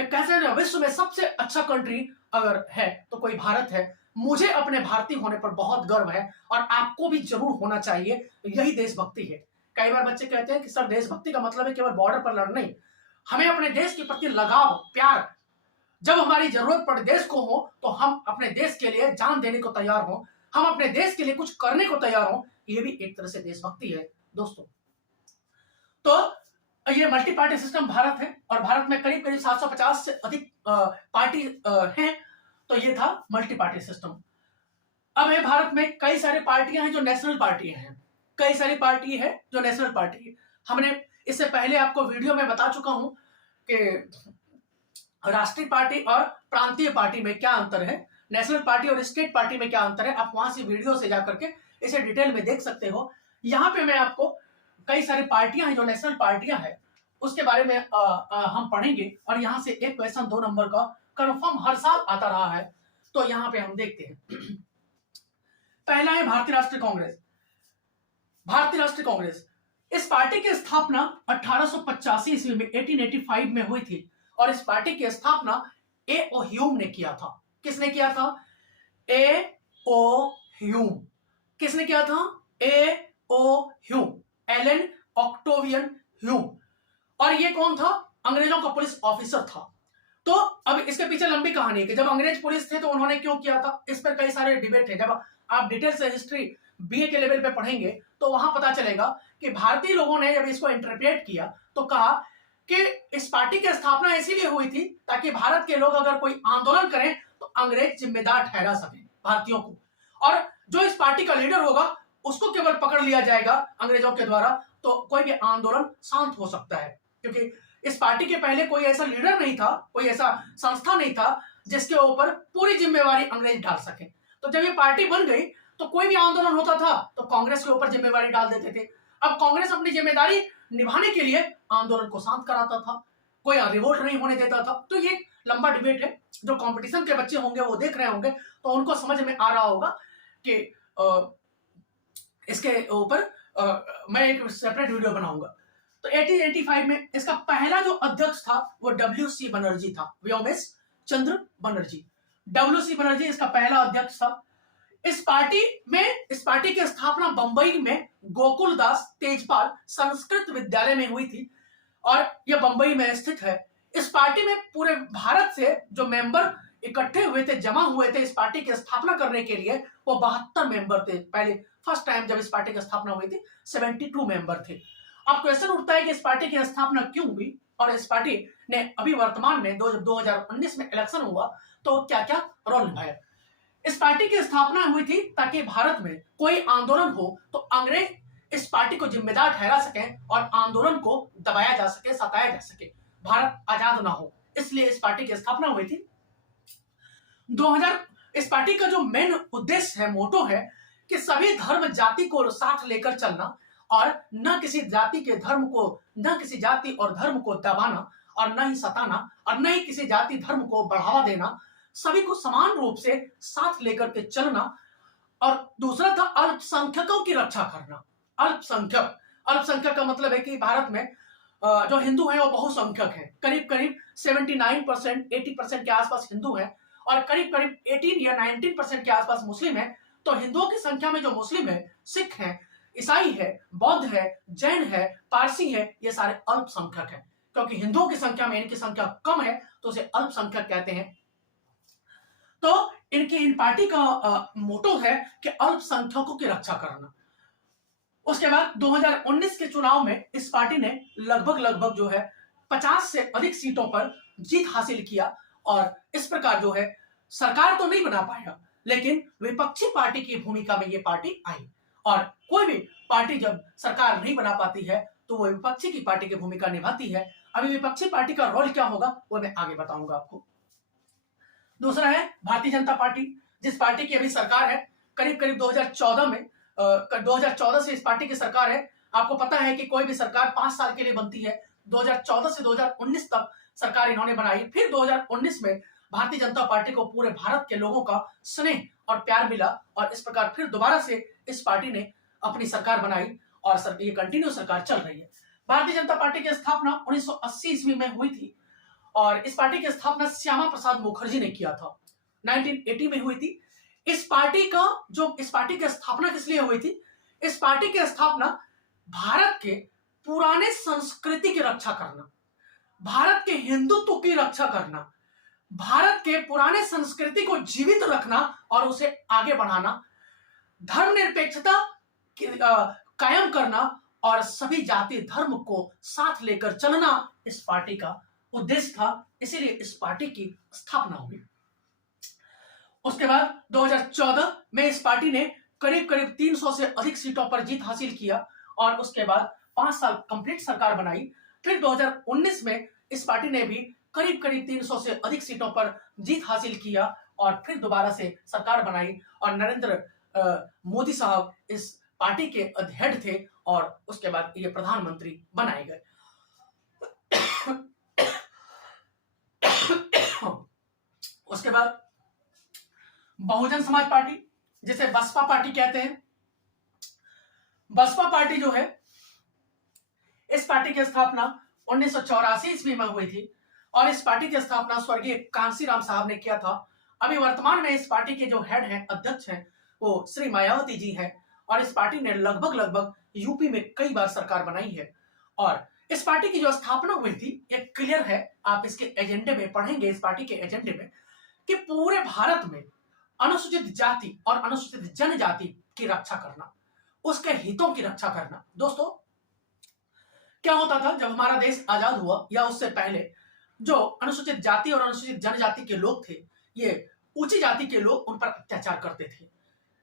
कैसे विश्व में सबसे अच्छा कंट्री अगर है तो कोई भारत है। मुझे अपने भारतीय होने पर बहुत गर्व है और आपको भी जरूर होना चाहिए। यही देशभक्ति है। कई बार बच्चे कहते हैं कि सर देशभक्ति का मतलब है केवल बॉर्डर पर लड़ना। नहीं, हमें अपने देश के प्रति लगाव, प्यार, जब हमारी जरूरत पड़े देश को हो तो हम अपने देश के लिए जान देने को तैयार हो, हम अपने देश के लिए कुछ करने को तैयार हो। ये भी एक तरह से देशभक्ति है दोस्तों। तो ये मल्टी पार्टी सिस्टम भारत है और भारत में करीब करीब 750 से अधिक पार्टी हैं। तो ये था मल्टी पार्टी सिस्टम। अब है भारत में कई सारी पार्टियां हैं जो नेशनल पार्टियां हैं, कई सारी पार्टी है जो नेशनल पार्टी है। हमने इससे पहले आपको वीडियो में बता चुका हूं कि राष्ट्रीय पार्टी और प्रांतीय पार्टी में क्या अंतर है, नेशनल पार्टी और स्टेट पार्टी में क्या अंतर है। आप वहां से वीडियो से जाकर के इसे डिटेल में देख सकते हो। यहाँ पे मैं आपको कई सारी पार्टियां हैं जो नेशनल पार्टियां हैं उसके बारे में हम पढ़ेंगे और यहाँ से एक क्वेश्चन 2 नंबर का कंफर्म हर साल आता रहा है। तो यहाँ पे हम देखते हैं। पहला है भारतीय राष्ट्रीय कांग्रेस। भारतीय राष्ट्रीय कांग्रेस, इस पार्टी की स्थापना 1885 ईस्वी में 1885 में हुई थी और इस पार्टी की स्थापना A.O. ह्यूम ने किया था। किसने किया था? A.O. ह्यूम। किसने किया था? A.O. Hume, Allan Octavian Hume. और ये कौन था? अंग्रेजों का पुलिस ऑफिसर था। तो अब इसके पीछे लंबी कहानी है कि जब अंग्रेज पुलिस थे तो उन्होंने क्यों किया था, इस पर कई सारे डिबेट है। जब आप डिटेल से हिस्ट्री BA के लेवल पे पढ़ेंगे तो वहां पता चलेगा कि भारतीय लोगों ने जब इसको इंटरप्रेट किया तो कहा कि इस पार्टी की स्थापना इसीलिए हुई थी ताकि भारत के लोग अगर कोई आंदोलन करें तो अंग्रेज जिम्मेदार ठहरा सके भारतीयों को, और जो इस पार्टी का लीडर होगा उसको केवल पकड़ लिया जाएगा अंग्रेजों के द्वारा, तो कोई भी आंदोलन शांत हो सकता है। क्योंकि इस पार्टी के पहले कोई ऐसा लीडर नहीं था, कोई ऐसा संस्था नहीं था जिसके ऊपर पूरी जिम्मेवारी अंग्रेज डाल सके। तो जब ये पार्टी बन गई तो कोई भी आंदोलन होता था तो कांग्रेस के ऊपर जिम्मेवारी डाल देते थे। अब कांग्रेस अपनी जिम्मेदारी निभाने के लिए आंदोलन को शांत कराता था, कोई रिवोल्ट नहीं होने देता था। तो ये लंबा डिबेट है, जो कंपटीशन के बच्चे होंगे वो देख रहे होंगे तो उनको समझ में आ रहा होगा कि इसके ऊपर मैं एक सेपरेट वीडियो बनाऊंगा। तो 1885 में इसका पहला जो अध्यक्ष था वो WC बनर्जी था, व्योमेश चंद्र बनर्जी। WC बनर्जी इसका पहला अध्यक्ष था। इस पार्टी की स्थापना बंबई में गोकुलदास तेजपाल संस्कृत विद्यालय में हुई थी और यह बंबई में स्थित है। इस पार्टी में पूरे भारत से जो मेंबर इकट्ठे हुए थे, जमा हुए थे इस पार्टी की स्थापना करने के लिए, वो 72 मेंबर थे। पहले फर्स्ट टाइम जब इस पार्टी की स्थापना हुई थी 72 मेंबर थे। अब क्वेश्चन उठता है कि इस पार्टी की स्थापना क्यों हुई और इस पार्टी ने अभी वर्तमान में 2019 में इलेक्शन हुआ तो क्या क्या रोल निभाया। इस पार्टी की स्थापना हुई थी ताकि भारत में कोई आंदोलन हो तो अंग्रेज इस पार्टी को जिम्मेदार ठहरा सकें और आंदोलन को दबाया जा सके, सताया जा सके, भारत आजाद ना हो, इसलिए इस पार्टी की स्थापना हुई थी। 2000 इस पार्टी का जो मेन उद्देश्य है, मोटो है कि सभी धर्म जाति को साथ लेकर चलना और न किसी जाति के धर्म को, न किसी जाति और धर्म को दबाना और न ही सताना और न ही किसी जाति धर्म को बढ़ावा देना, सभी को समान रूप से साथ लेकर के चलना। और दूसरा था अल्पसंख्यकों की रक्षा करना। अल्पसंख्यक का मतलब है कि भारत में जो हिंदू हैं वो बहुसंख्यक हैं, करीब करीब 79% 80% के आसपास हिंदू हैं और करीब करीब 18 या 19% के आसपास मुस्लिम हैं। तो हिंदुओं की संख्या में जो मुस्लिम है, सिख हैं, ईसाई है, बौद्ध है, जैन है, पारसी है, ये सारे अल्पसंख्यक हैं। क्योंकि हिंदुओं की संख्या में इनकी संख्या कम है तो उसे अल्पसंख्यक कहते हैं। तो इन पार्टी का मोटो है कि अल्पसंख्यकों की रक्षा करना। उसके बाद 2019 के चुनाव में इस पार्टी ने लगभग जो है 50 से अधिक सीटों पर जीत हासिल किया और इस प्रकार जो है सरकार तो नहीं बना पाया, लेकिन विपक्षी पार्टी की भूमिका में ये पार्टी आई। और कोई भी पार्टी जब सरकार नहीं बना पाती है तो वो विपक्षी की पार्टी की भूमिका निभाती है। अभी विपक्षी पार्टी का रोल क्या होगा वो मैं आगे बताऊंगा आपको। दूसरा है भारतीय जनता पार्टी, जिस पार्टी की अभी सरकार है। करीब करीब 2014 में 2014 से इस पार्टी की सरकार है। आपको पता है कि कोई भी सरकार 5 साल के लिए बनती है। 2014 से 2019 तक सरकार इन्होंने बनाई। फिर 2019 में भारतीय जनता पार्टी को पूरे भारत के लोगों का स्नेह और प्यार मिला और इस प्रकार फिर दोबारा से इस पार्टी ने अपनी सरकार बनाई और ये कंटिन्यू सरकार चल रही है। भारतीय जनता पार्टी की स्थापना 1980 ईस्वी में हुई थी और इस पार्टी की स्थापना श्यामा प्रसाद मुखर्जी ने किया था। 1980 में हुई थी। इस पार्टी की स्थापना किस लिए हुई थी? इस पार्टी की स्थापना भारत के पुराने संस्कृति की रक्षा करना, भारत के हिंदुत्व की रक्षा करना, भारत के पुराने संस्कृति को जीवित रखना और उसे आगे बढ़ाना, धर्मनिरपेक्षता कायम करना और सभी जाति धर्म को साथ लेकर चलना इस पार्टी का उद्देश्य था। इसीलिए इस पार्टी की स्थापना हुई। उसके बाद 2014 में इस पार्टी ने करीब करीब 300 से अधिक सीटों पर जीत हासिल किया और उसके बाद 5 साल कंप्लीट सरकार बनाई। फिर 2019 में इस पार्टी ने भी करीब करीब 300 से अधिक सीटों पर जीत हासिल किया और फिर दोबारा से सरकार बनाई और नरेंद्र मोदी साहब इस पार्टी के हेड थे और उसके बाद ये प्रधानमंत्री बनाए गए। उसके बाद बहुजन समाज पार्टी, जिसे बसपा पार्टी कहते हैं। बसपा पार्टी जो है, इस पार्टी की स्थापना 1984 ईस्वी में हुई थी और इस पार्टी की स्थापना स्वर्गीय कांसीराम साहब ने किया था। अभी वर्तमान में इस पार्टी के जो हेड हैं, अध्यक्ष हैं, वो श्री मायावती जी हैं और इस पार्टी ने लगभग यूपी में कई बार सरकार बनाई है। और इस पार्टी की जो स्थापना हुई थी ये क्लियर है, आप इसके एजेंडे में पढ़ेंगे, इस पार्टी के एजेंडे में, कि पूरे भारत में अनुसूचित जाति और अनुसूचित जनजाति की रक्षा करना, उसके हितों की रक्षा करना। दोस्तों, क्या होता था जब हमारा देश आजाद हुआ या उससे पहले, जो अनुसूचित जाति और अनुसूचित जनजाति के लोग थे, ये ऊंची जाति के लोग उन पर अत्याचार करते थे।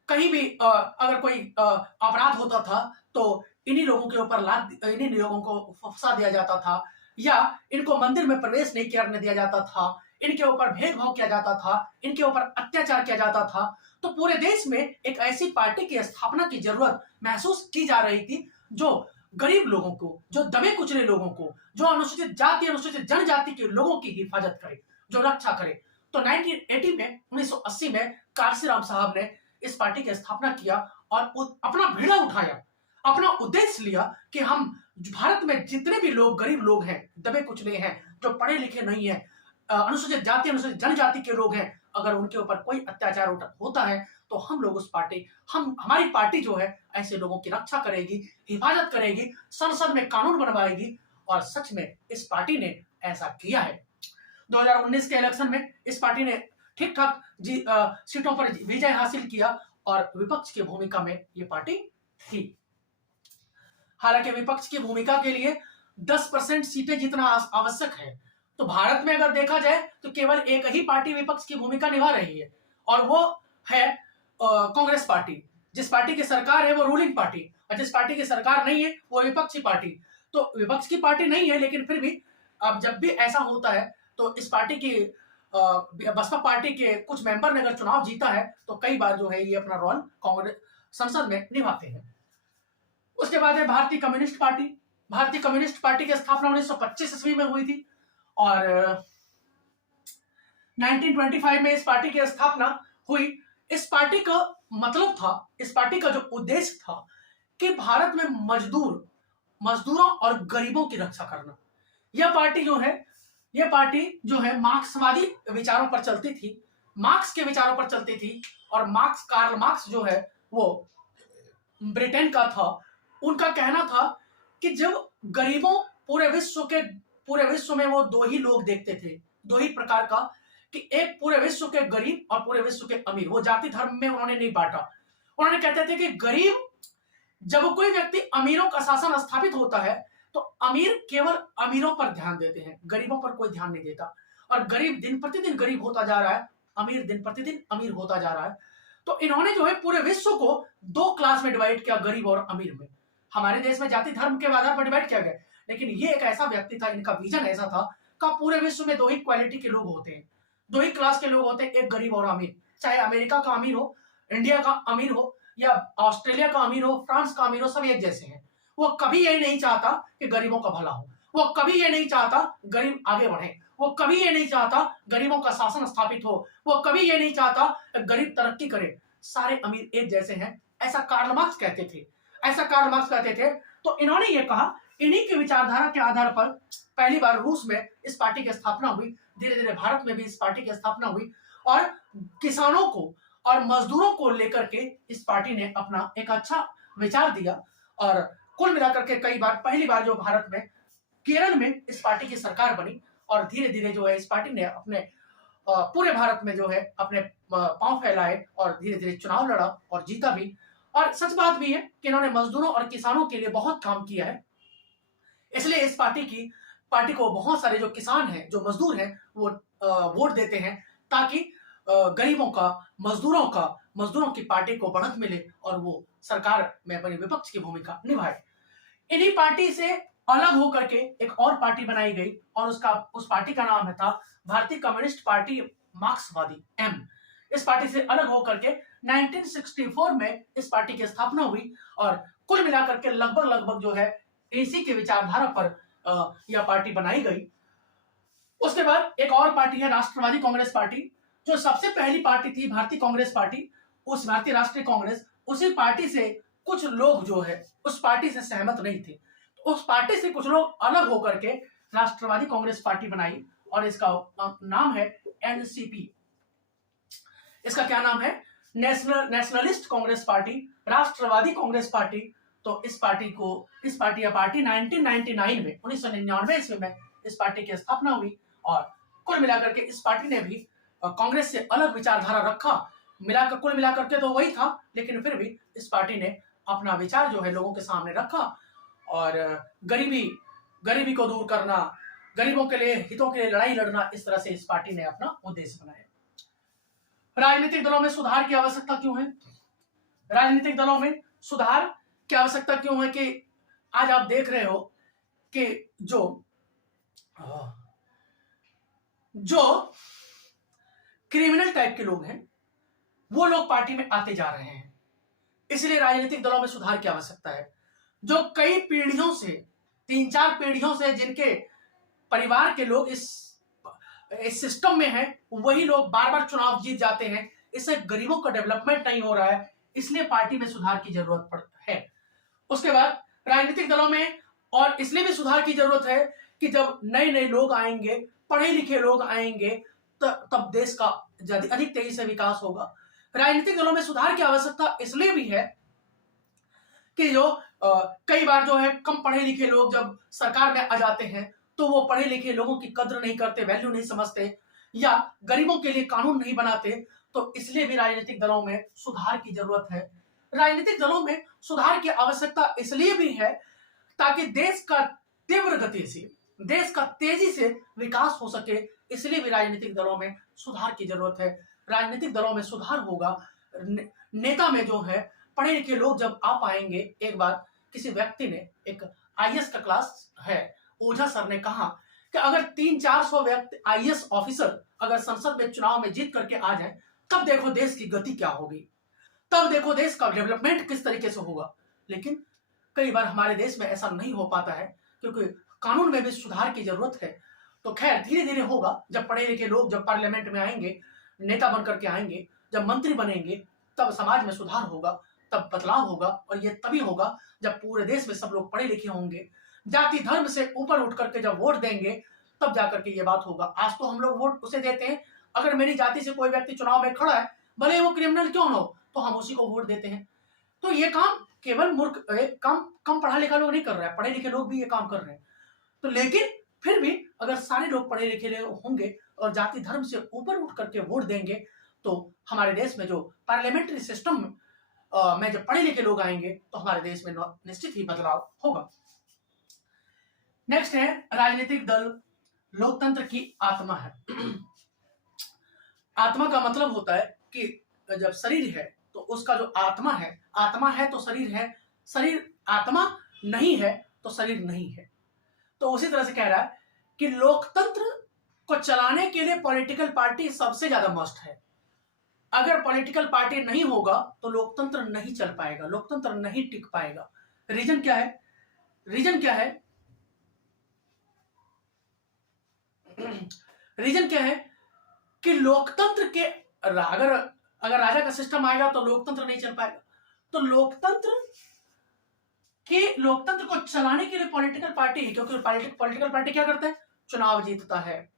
कहीं भी अगर कोई अपराध होता था तो इन्हीं लोगों के ऊपर इन्हीं लोगों को फंसा दिया जाता था या इनको मंदिर में प्रवेश नहीं करने दिया जाता था, इनके ऊपर भेदभाव किया जाता था, इनके ऊपर अत्याचार किया जाता था। तो पूरे देश में एक ऐसी पार्टी की स्थापना की जरूरत महसूस की जा रही थी जो गरीब लोगों को, जो दबे कुचले लोगों को, जो अनुसूचित जाति अनुसूचित जनजाति के लोगों की हिफाजत करे, जो रक्षा करे। तो 1980 में कांसीराम साहब ने इस पार्टी की स्थापना किया और अपना बीड़ा उठाया, अपना उद्देश्य लिया कि हम भारत में जितने भी लोग, गरीब लोग हैं, दबे कुचले हैं, जो पढ़े लिखे नहीं हैं, अनुसूचित जाति अनुसूचित जनजाति के लोग हैं, अगर उनके ऊपर कोई अत्याचार होता है तो हम लोग उस पार्टी हमारी पार्टी जो है ऐसे लोगों की रक्षा करेगी, हिफाजत करेगी, संसद में कानून बनवाएगी। और सच में इस पार्टी ने ऐसा किया है। 2019 के इलेक्शन में इस पार्टी ने ठीक ठाक सीटों पर विजय हासिल किया और विपक्ष की भूमिका में ये पार्टी थी। हालांकि विपक्ष की भूमिका के लिए 10% सीटें जीतना आवश्यक है, तो भारत में अगर देखा जाए तो केवल एक ही पार्टी विपक्ष की भूमिका निभा रही है और वो है कांग्रेस पार्टी। जिस पार्टी की सरकार है वो रूलिंग पार्टी, और जिस पार्टी की सरकार नहीं है वो विपक्षी पार्टी। तो विपक्ष की पार्टी नहीं है, लेकिन फिर भी अब जब भी ऐसा होता है तो इस पार्टी की बसपा पार्टी के कुछ मेंबर ने अगर चुनाव जीता है तो कई बार जो है ये अपना रोल कांग्रेस संसद में निभाते हैं। उसके बाद है भारतीय कम्युनिस्ट पार्टी। भारतीय कम्युनिस्ट पार्टी की स्थापना 1925 ईस्वी में हुई थी और 1925 में इस पार्टी की स्थापना हुई। इस पार्टी का मतलब था, इस पार्टी का जो उद्देश्य था कि भारत में मजदूरों और गरीबों की रक्षा करना। यह पार्टी जो है मार्क्सवादी विचारों पर चलती थी, मार्क्स के विचारों पर चलती थी। और कार्ल मार्क्स जो है वो ब्रिटेन का था। उनका कहना था कि जब गरीबों पूरे विश्व में वो दो ही लोग देखते थे, दो ही प्रकार का, कि एक पूरे विश्व के गरीब और पूरे विश्व के अमीर। वो जाति धर्म में उन्होंने नहीं बांटा। उन्होंने कहते थे कि गरीब, जब कोई व्यक्ति अमीरों का शासन स्थापित होता है तो अमीर केवल अमीरों पर ध्यान देते हैं, गरीबों पर कोई ध्यान नहीं देता। और गरीब दिन प्रतिदिन गरीब होता जा रहा है, अमीर दिन प्रतिदिन अमीर होता जा रहा है। तो इन्होंने जो है पूरे विश्व को दो क्लास में डिवाइड किया, गरीब और अमीर में। हमारे देश में जाति धर्म के आधार पर डिवाइड किया गया, लेकिन ये एक ऐसा व्यक्ति था, इनका विजन ऐसा था कि पूरे विश्व में दो ही क्वालिटी के लोग होते हैं, दो ही क्लास के लोग होते हैं, एक गरीब और अमीर। चाहे अमेरिका का अमीर हो, इंडिया का अमीर हो, या ऑस्ट्रेलिया का अमीर हो, फ्रांस का अमीर हो, सब एक जैसे हैं। वो कभी ये नहीं चाहता कि गरीबों का भला हो, वो कभी ये नहीं चाहता गरीब आगे बढ़े, वो कभी ये नहीं चाहता गरीबों का शासन स्थापित हो, वो कभी ये नहीं चाहता गरीब तरक्की करे। सारे अमीर एक जैसे हैं, ऐसा कार्ल मार्क्स कहते थे, ऐसा कार्ल मार्क्स कहते थे। तो इन्होंने ये कहा, इन्हीं की विचारधारा के आधार पर पहली बार रूस में इस पार्टी की स्थापना हुई, धीरे धीरे भारत में भी इस पार्टी की स्थापना हुई। और किसानों को और मजदूरों को लेकर के इस पार्टी ने अपना एक अच्छा विचार दिया। और कुल मिलाकर के कई बार, पहली बार जो भारत में केरल में इस पार्टी की सरकार बनी, और धीरे धीरे जो है इस पार्टी ने अपने पूरे भारत में जो है अपने पांव फैलाए और धीरे धीरे चुनाव लड़ा और जीता भी। और सच बात भी है कि इन्होंने मजदूरों और किसानों के लिए बहुत काम किया है। इसलिए इस पार्टी को बहुत सारे जो किसान हैं, जो मजदूर हैं, वो वोट देते हैं, ताकि गरीबों का, मजदूरों की पार्टी को बढ़त मिले और वो सरकार में अपने विपक्ष की भूमिका निभाए। इन्हीं पार्टी से अलग होकर के एक और पार्टी बनाई गई और उस पार्टी का नाम था भारतीय कम्युनिस्ट पार्टी मार्क्सवादी, एम। इस पार्टी से अलग होकर के 1964 में इस पार्टी की स्थापना हुई और कुल मिलाकर के लगभग जो है इसी के विचारधारा पर यह पार्टी बनाई गई। उसके बाद एक और पार्टी है राष्ट्रवादी कांग्रेस पार्टी, जो सबसे पहली पार्टी थी भारतीय कांग्रेस पार्टी, उस भारतीय राष्ट्रीय कांग्रेस। उसी पार्टी से कुछ लोग जो है उस पार्टी से सहमत नहीं थे, तो उस पार्टी से कुछ लोग अलग होकर के राष्ट्रवादी कांग्रेस पार्टी बनाई और इसका नाम है एनसीपी। इसका क्या नाम है? नेशनलिस्ट कांग्रेस पार्टी, राष्ट्रवादी कांग्रेस पार्टी। तो इस पार्टी 1999 में 1999 ईस्वी में इस पार्टी की स्थापना हुई और कुल मिलाकर के इस पार्टी ने भी कांग्रेस से अलग विचारधारा रखा। कुल मिलाकर के तो वही था, लेकिन फिर भी इस पार्टी ने अपना विचार जो है लोगों के सामने रखा और गरीबी को दूर करना, गरीबों के लिए, हितों के लिए लड़ाई लड़ना, इस तरह से इस पार्टी ने अपना उद्देश्य बनाया। राजनीतिक दलों में सुधार की आवश्यकता क्यों है? राजनीतिक दलों में सुधार की आवश्यकता क्यों है कि आज आप देख रहे हो कि जो क्रिमिनल टाइप के लोग हैं वो लोग पार्टी में आते जा रहे हैं। इसलिए राजनीतिक दलों में सुधार की आवश्यकता है। जो कई पीढ़ियों से, 3-4 पीढ़ियों से जिनके परिवार के लोग इस सिस्टम में हैं, वही लोग बार बार चुनाव जीत जाते हैं। इससे गरीबों का डेवलपमेंट नहीं हो रहा है, इसलिए पार्टी में सुधार की जरूरत है। उसके बाद राजनीतिक दलों में और इसलिए भी सुधार की जरूरत है कि जब नए नए लोग आएंगे, पढ़े लिखे लोग आएंगे, तब देश का अधिक तेजी से विकास होगा। राजनीतिक दलों में सुधार की आवश्यकता इसलिए भी है कि जो कई बार जो है कम पढ़े लिखे लोग जब सरकार में आ जाते हैं तो वो पढ़े लिखे लोगों की कद्र नहीं करते, वैल्यू नहीं समझते, या गरीबों के लिए कानून नहीं बनाते। तो इसलिए भी राजनीतिक दलों में सुधार की जरूरत है। राजनीतिक दलों में सुधार की आवश्यकता इसलिए भी है ताकि देश का तीव्र गति से, देश का तेजी से विकास हो सके, इसलिए भी राजनीतिक दलों में सुधार की जरूरत है। राजनीतिक दलों में सुधार होगा, नेता में जो है पढ़े लिखे लोग जब आ पाएंगे। एक बार किसी व्यक्ति ने, एक आईएएस का क्लास है, ओझा सर ने कहा कि अगर 300-400 व्यक्ति आईएएस ऑफिसर अगर संसद में चुनाव में जीत करके आ जाए, तब देखो देश की गति क्या होगी, तब देखो देश का डेवलपमेंट किस तरीके से होगा। लेकिन कई बार हमारे देश में ऐसा नहीं हो पाता है क्योंकि कानून में भी सुधार की जरूरत है। तो खैर धीरे धीरे होगा, जब पढ़े लिखे लोग जब पार्लियामेंट में आएंगे, नेता बनकर के आएंगे, जब मंत्री बनेंगे, तब समाज में सुधार होगा, तब बदलाव होगा। और ये तभी होगा जब पूरे देश में सब लोग पढ़े लिखे होंगे, जाति धर्म से ऊपर उठ करके जब वोट देंगे, तब जाकर के ये बात होगा। आज तो हम लोग वोट उसे देते हैं, अगर मेरी जाति से कोई व्यक्ति चुनाव में खड़ा है, भले वो क्रिमिनल क्यों न हो, तो हम उसी को वोट देते हैं। तो ये काम केवल मूर्ख, कम पढ़ा लिखा लोग नहीं कर रहा है, पढ़े लिखे लोग भी ये काम कर रहे हैं। तो लेकिन फिर भी अगर सारे लोग पढ़े लिखे होंगे और जाति धर्म से ऊपर उठ करके वोट देंगे, तो हमारे देश में जो पार्लियामेंट्री सिस्टम में जब पढ़े लिखे लोग आएंगे, तो हमारे देश में निश्चित ही बदलाव होगा। नेक्स्ट है राजनीतिक दल लोकतंत्र की आत्मा है। आत्मा का मतलब होता है कि जब शरीर है तो उसका जो आत्मा है तो शरीर है, शरीर आत्मा नहीं है तो शरीर नहीं है। तो उसी तरह से कह रहा है कि लोकतंत्र को चलाने के लिए पॉलिटिकल पार्टी सबसे ज्यादा मस्ट है। अगर पॉलिटिकल पार्टी नहीं होगा तो लोकतंत्र नहीं चल पाएगा, लोकतंत्र नहीं टिक पाएगा। रीजन क्या है? रीजन क्या है? रीजन क्या है कि लोकतंत्र के अगर राजा का सिस्टम आएगा तो लोकतंत्र नहीं चल पाएगा। तो लोकतंत्र को चलाने के लिए पॉलिटिकल पार्टी है, क्योंकि पॉलिटिकल पार्टी क्या करता है? चुनाव जीतता है,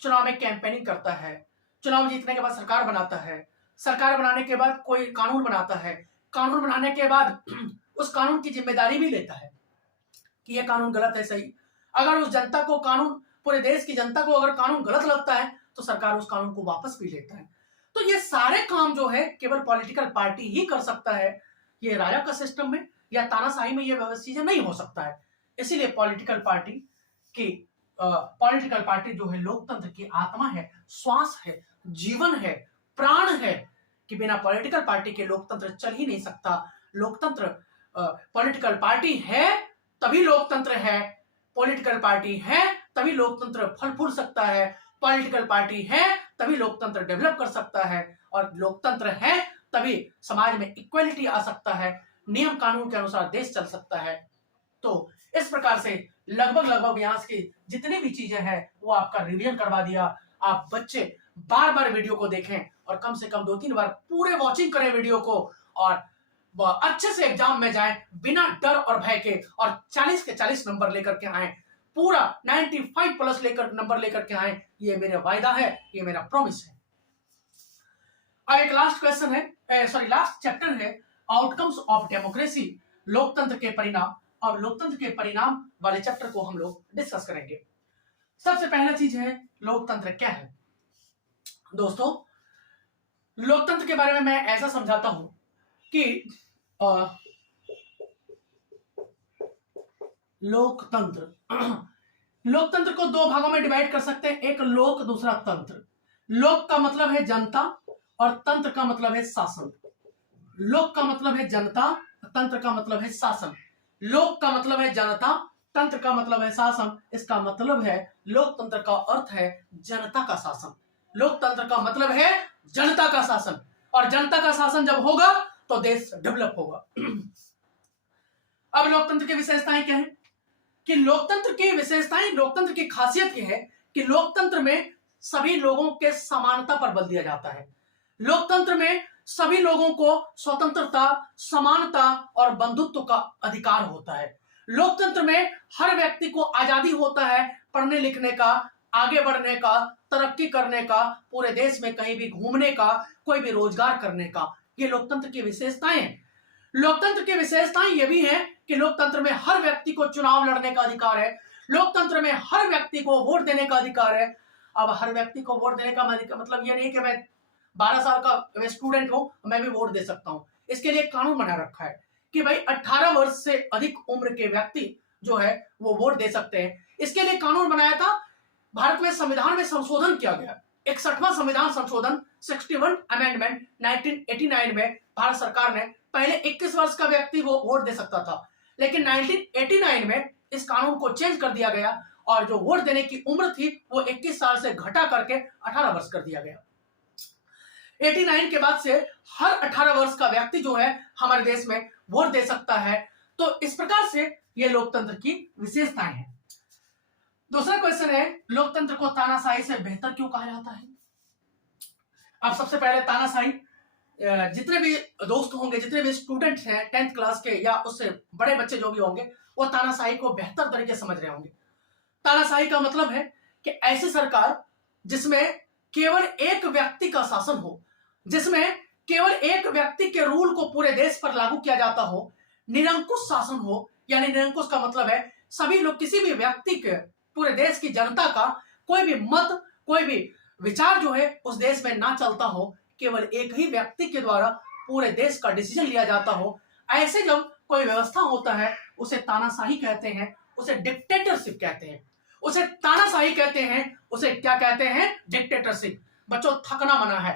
चुनाव में कैंपेनिंग करता है, चुनाव जीतने के बाद सरकार बनाता है, सरकार बनाने के बाद कोई कानून बनाता है, कानून बनाने के बाद उस कानून की जिम्मेदारी भी लेता है कि यह कानून गलत है, सही। अगर उस जनता को कानून, पूरे देश की जनता को अगर कानून गलत लगता है तो सरकार उस कानून को वापस भी लेता है। तो ये सारे काम जो है केवल पॉलिटिकल पार्टी ही कर सकता है। ये राजा का सिस्टम में या तानाशाही में ये व्यवस्था नहीं हो सकता है। इसीलिए पॉलिटिकल पार्टी जो है लोकतंत्र की आत्मा है, श्वास है, जीवन है, प्राण है, कि बिना पॉलिटिकल पार्टी के लोकतंत्र चल ही नहीं सकता। लोकतंत्र, पॉलिटिकल पार्टी है तभी लोकतंत्र है, पॉलिटिकल पार्टी है तभी लोकतंत्र फल फूल सकता है, पॉलिटिकल पार्टी है तभी लोकतंत्र डेवलप कर सकता है, और लोकतंत्र है तभी समाज में इक्वलिटी आ सकता है, नियम कानून के अनुसार देश चल सकता है। तो इस प्रकार से लगभग यहाँ की जितनी भी चीजें हैं वो आपका रिवीजन करवा दिया। आप बच्चे बार बार वीडियो को देखें और कम से कम 2-3 बार पूरे वॉचिंग करें वीडियो को, और अच्छे से एग्जाम में जाएं बिना डर और भय के, और 40 के 40 नंबर लेकर के आए, पूरा 95 प्लस नंबर लेकर के आए। ये मेरा वायदा है, ये मेरा प्रॉमिस है। अब एक लास्ट क्वेश्चन है, लास्ट चैप्टर है आउटकम्स ऑफ डेमोक्रेसी, लोकतंत्र के परिणाम। और लोकतंत्र के परिणाम वाले चैप्टर को हम लोग डिस्कस करेंगे। सबसे पहला चीज है लोकतंत्र क्या है। दोस्तों, लोकतंत्र के बारे में मैं ऐसा समझाता हूं कि लोकतंत्र को 2 भागों में डिवाइड कर सकते हैं, एक लोक, दूसरा तंत्र। लोक का मतलब है जनता और तंत्र का मतलब है शासन। लोक का मतलब है जनता, तंत्र का मतलब है शासन। लोक का मतलब है जनता, तंत्र का मतलब है शासन। इसका मतलब है लोकतंत्र का अर्थ है जनता का शासन। लोकतंत्र का मतलब है जनता का शासन, और जनता का शासन जब होगा तो देश डेवलप होगा। अब लोकतंत्र की विशेषताएं क्या है? कि लोकतंत्र की विशेषताएं, लोकतंत्र की खासियत यह है कि लोकतंत्र में सभी लोगों के समानता पर बल दिया जाता है। लोकतंत्र में सभी लोगों को स्वतंत्रता, समानता और बंधुत्व का अधिकार होता है। लोकतंत्र में हर व्यक्ति को आजादी होता है पढ़ने लिखने का, आगे बढ़ने का, तरक्की करने का, पूरे देश में कहीं भी घूमने का, कोई भी रोजगार करने का। ये लोकतंत्र की विशेषताएं हैं। लोकतंत्र की विशेषताएं ये भी है कि लोकतंत्र में हर व्यक्ति को चुनाव लड़ने का अधिकार है। लोकतंत्र में हर व्यक्ति को वोट देने का अधिकार है। अब हर व्यक्ति को वोट देने का मतलब ये नहीं कि मैं 12 साल का स्टूडेंट हूं, मैं भी वोट दे सकता हूं। इसके लिए कानून बना रखा है कि भाई 18 वर्ष से अधिक उम्र के व्यक्ति जो है वो वोट दे सकते हैं। इसके लिए कानून बनाया था। भारत में संविधान में संशोधन किया गया। 61वां संविधान संशोधन 61 अमेंडमेंट 1989 में भारत सरकार ने पहले 21 वर्ष का व्यक्ति वो वोट दे सकता था, लेकिन 1989 में इस कानून को चेंज कर दिया गया और जो वोट देने की उम्र थी वो 21 साल से घटा करके 18 वर्ष कर दिया गया। 89 के बाद से हर 18 वर्ष का व्यक्ति जो है हमारे देश में वोट दे सकता है। तो इस प्रकार से ये लोकतंत्र की विशेषताएं हैं। दूसरा क्वेश्चन है, लोकतंत्र को तानाशाही से बेहतर क्यों कहा जाता है? अब सबसे पहले तानाशाही, जितने भी दोस्त होंगे, जितने भी स्टूडेंट्स हैं 10th क्लास के या उससे बड़े बच्चे जो भी होंगे, वो तानाशाही को बेहतर तरीके से समझ रहे होंगे। तानाशाही का मतलब है कि ऐसी सरकार जिसमें केवल एक व्यक्ति का शासन हो, जिसमें केवल एक व्यक्ति के रूल को पूरे देश पर लागू किया जाता हो, निरंकुश शासन हो। यानी निरंकुश का मतलब है सभी लोग, किसी भी व्यक्ति के, पूरे देश की जनता का कोई भी मत, कोई भी विचार जो है उस देश में ना चलता हो, केवल एक ही व्यक्ति के द्वारा पूरे देश का डिसीजन लिया जाता हो। ऐसे जब कोई व्यवस्था होता है उसे तानाशाही कहते हैं, उसे डिक्टेटरशिप कहते हैं, उसे तानाशाही कहते हैं, उसे क्या कहते हैं? डिक्टेटरशिप। बच्चों, थकना मना है,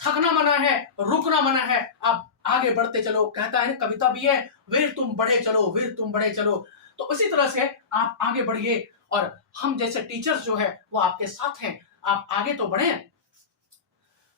थकना मना है, रुकना मना है, आप आगे बढ़ते चलो। कहता है कविता भी है, वीर तुम बढ़े चलो, वीर तुम बढ़े चलो। तो उसी तरह से आप आगे बढ़िए और हम जैसे टीचर्स जो है वो आपके साथ हैं, आप आगे तो बढ़े।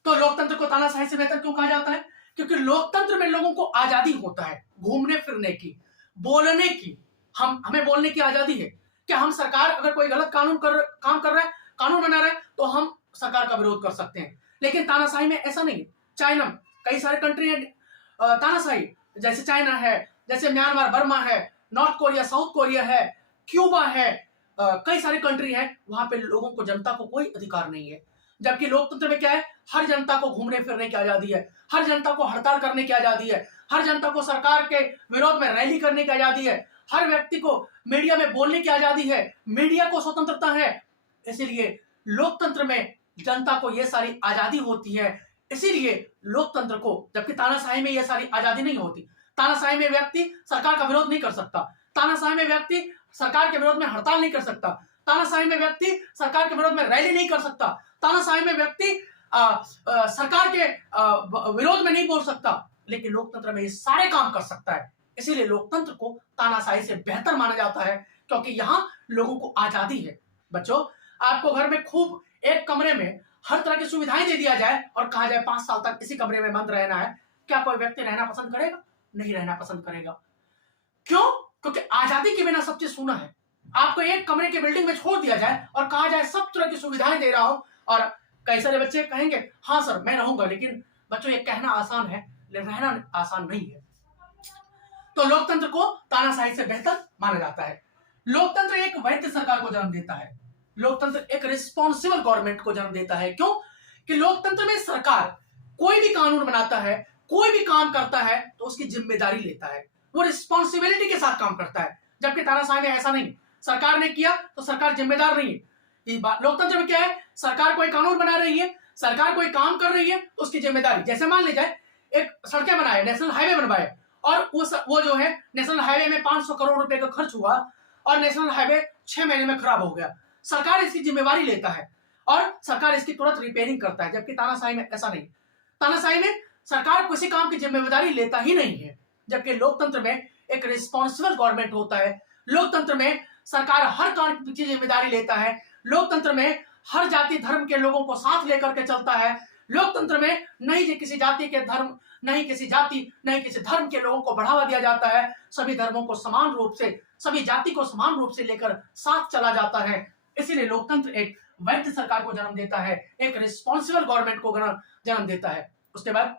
तो लोकतंत्र को तानाशाही से बेहतर क्यों कहा जाता है? क्योंकि लोकतंत्र में लोगों को आजादी होता है घूमने फिरने की, बोलने की। हमें बोलने की आजादी है कि हम सरकार अगर कोई गलत काम कर रहा है, कानून बना रहा है, तो हम सरकार का विरोध कर सकते हैं। लेकिन तानाशाही में ऐसा नहीं। चाइना, कई सारे कंट्री है तानाशाही, जैसे चाइना है, जैसे म्यांमार, बर्मा है, नॉर्थ कोरिया, साउथ कोरिया है, क्यूबा है, कई सारे कंट्री हैं, वहां पे लोगों को, जनता को कोई अधिकार नहीं है। जबकि लोकतंत्र में क्या है? हर जनता को घूमने फिरने की आजादी है, हर जनता को हड़ताल करने की आजादी है, हर जनता को सरकार के विरोध में रैली करने की आजादी है, हर व्यक्ति को मीडिया में बोलने की आजादी है, मीडिया को स्वतंत्रता है। इसीलिए लोकतंत्र में जनता को यह सारी आजादी होती है। इसीलिए लोकतंत्र को, जबकि तानाशाही में यह सारी आजादी नहीं होती। तानाशाही में व्यक्ति सरकार का विरोध नहीं कर सकता, तानाशाही में व्यक्ति सरकार के विरोध में हड़ताल नहीं कर सकता, तानाशाही में व्यक्ति सरकार के विरोध में रैली नहीं कर सकता, तानाशाही में व्यक्ति सरकार के विरोध में नहीं बोल सकता। लेकिन लोकतंत्र में ये सारे काम कर सकता है। इसीलिए लोकतंत्र को तानाशाही से बेहतर माना जाता है, क्योंकि यहां लोगों को आजादी है। बच्चों, आपको घर में खूब एक कमरे में हर तरह की सुविधाएं दे दिया जाए और कहा जाए 5 साल तक इसी कमरे में बंद रहना है, क्या कोई व्यक्ति रहना पसंद करेगा? नहीं रहना पसंद करेगा। क्यों? क्योंकि आजादी के बिना सब चीज सुना है। आपको एक कमरे की बिल्डिंग में छोड़ दिया जाए और कहा जाए सब तरह की सुविधाएं दे रहा हो, और कई सारे बच्चे कहेंगे हाँ सर मैं रहूंगा। लेकिन बच्चों, ये कहना आसान है, लेकिन रहना आसान नहीं है। तो लोकतंत्र को तानाशाही से बेहतर माना जाता है। लोकतंत्र एक वैध सरकार को जन्म देता है। लोकतंत्र एक रिस्पॉन्सिबल गवर्नमेंट को जन्म देता है। क्यों? कि लोकतंत्र में सरकार कोई भी कानून बनाता है, कोई भी काम करता है, तो उसकी जिम्मेदारी लेता है, वो रिस्पॉन्सिबिलिटी के साथ काम करता है। जबकि तानाशाही में ऐसा नहीं, सरकार ने किया तो सरकार जिम्मेदार नहीं है। लोकतंत्र में क्या है? सरकार कोई कानून बना रही है, सरकार कोई काम कर रही है, तो उसकी जिम्मेदारी। जैसे मान लीजिए एक सड़कें बनाए, नेशनल हाईवे बनवाए, और वो जो है नेशनल हाईवे में 500 करोड़ रुपए का खर्च हुआ और नेशनल हाईवे 6 महीने में खराब हो गया। सरकार इसकी जिम्मेवारी लेता है और सरकार इसकी तुरंत रिपेयरिंग करता है। जबकि तानाशाही में ऐसा नहीं। तानाशाही में सरकार किसी काम की जिम्मेदारी लेता ही नहीं है। जबकि लोकतंत्र में एक रिस्पॉन्सिबल गवर्नमेंट होता है। लोकतंत्र में सरकार हर काम की जिम्मेदारी लेता है। लोकतंत्र में हर जाति धर्म के लोगों को साथ लेकर के चलता है। लोकतंत्र में नहीं किसी जाति के धर्म, नहीं किसी जाति, नहीं किसी धर्म के लोगों को बढ़ावा दिया जाता है। सभी धर्मों को समान रूप से, सभी जाति को समान रूप से लेकर साथ चला जाता है। इसीलिए लोकतंत्र एक वैध सरकार को जन्म देता है, एक रिस्पॉन्सिबल गवर्नमेंट को जन्म देता है। उसके बाद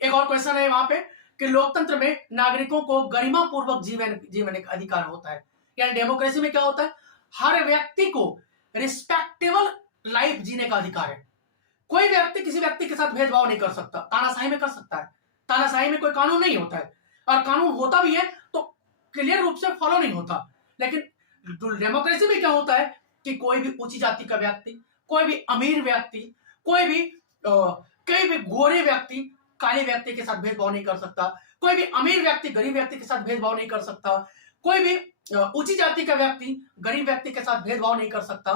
एक और क्वेश्चन है वहां पे कि लोकतंत्र में नागरिकों को गरिमापूर्वक जीवन का अधिकार होता है। यानी डेमोक्रेसी में क्या होता है? हर व्यक्ति को रिस्पेक्टेबल लाइफ जीने का अधिकार है। कोई व्यक्ति किसी व्यक्ति के साथ भेदभाव नहीं कर सकता, तानाशाही में कर सकता है। तानाशाही में कोई कानून नहीं होता है, और कानून होता भी है तो क्लियर रूप से फॉलो नहीं होता। लेकिन डेमोक्रेसी में क्या होता है कि कोई भी ऊंची जाति का व्यक्ति, कोई भी अमीर व्यक्ति, कोई भी गोरे व्यक्ति काले व्यक्ति के साथ भेदभाव नहीं कर सकता, कोई भी अमीर व्यक्ति गरीब व्यक्ति के साथ भेदभाव नहीं कर सकता, कोई भी ऊंची जाति का व्यक्ति गरीब व्यक्ति के साथ भेदभाव नहीं कर सकता।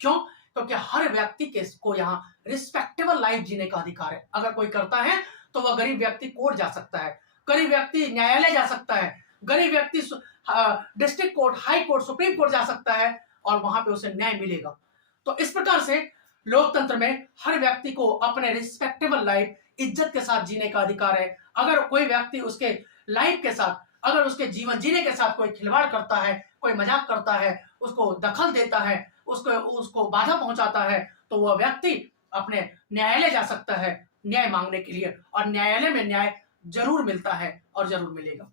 क्यों? क्योंकि हर व्यक्ति को यहाँ रिस्पेक्टेबल लाइफ जीने का अधिकार है। अगर कोई करता है तो वह गरीब व्यक्ति कोर्ट जा सकता है, गरीब व्यक्ति न्यायालय जा सकता है, गरीब व्यक्ति district court, high court, supreme court जा सकता है और वहां पे उसे न्याय मिलेगा। तो इस प्रकार से लोकतंत्र में हर व्यक्ति को अपने रिस्पेक्टेबल लाइफ इज्जत के साथ जीने का अधिकार है। अगर कोई व्यक्ति उसके लाइफ के साथ, अगर उसके जीवन जीने के साथ कोई खिलवाड़ करता है, कोई मजाक करता है, उसको दखल देता है, उसको बाधा पहुंचाता है, तो वह व्यक्ति अपने न्यायालय जा सकता है न्याय मांगने के लिए, और न्यायालय में न्याय जरूर मिलता है और जरूर मिलेगा।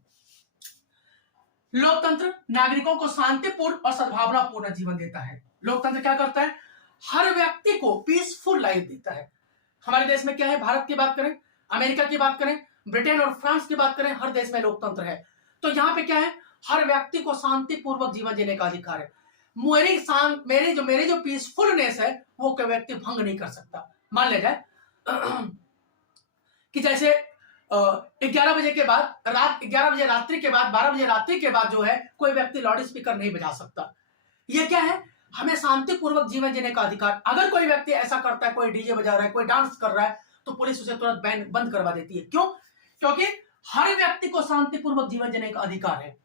लोकतंत्र नागरिकों को शांतिपूर्ण और सद्भावनापूर्ण जीवन देता है। लोकतंत्र क्या करता है? हर व्यक्ति को पीसफुल लाइफ देता है। हमारे देश में क्या है? भारत की बात करें, अमेरिका की बात करें, ब्रिटेन और फ्रांस की बात करें, हर देश में लोकतंत्र है। तो यहाँ पे क्या है? हर व्यक्ति को शांतिपूर्वक जीवन जीने का अधिकार है। मेरी जो पीसफुलनेस है वो कोई व्यक्ति भंग नहीं कर सकता। मान ले जाए कि जैसे 11 बजे के बाद, रात 11 बजे रात्रि के बाद, 12 बजे रात्रि के बाद जो है कोई व्यक्ति लाउड स्पीकर नहीं बजा सकता। ये क्या है? हमें शांतिपूर्वक जीवन जीने का अधिकार। अगर कोई व्यक्ति ऐसा करता है, कोई डीजे बजा रहा है, कोई डांस कर रहा है, तो पुलिस उसे तुरंत बंद करवा देती है। क्यों? क्योंकि हर व्यक्ति को शांतिपूर्वक जीवन जीने का अधिकार है।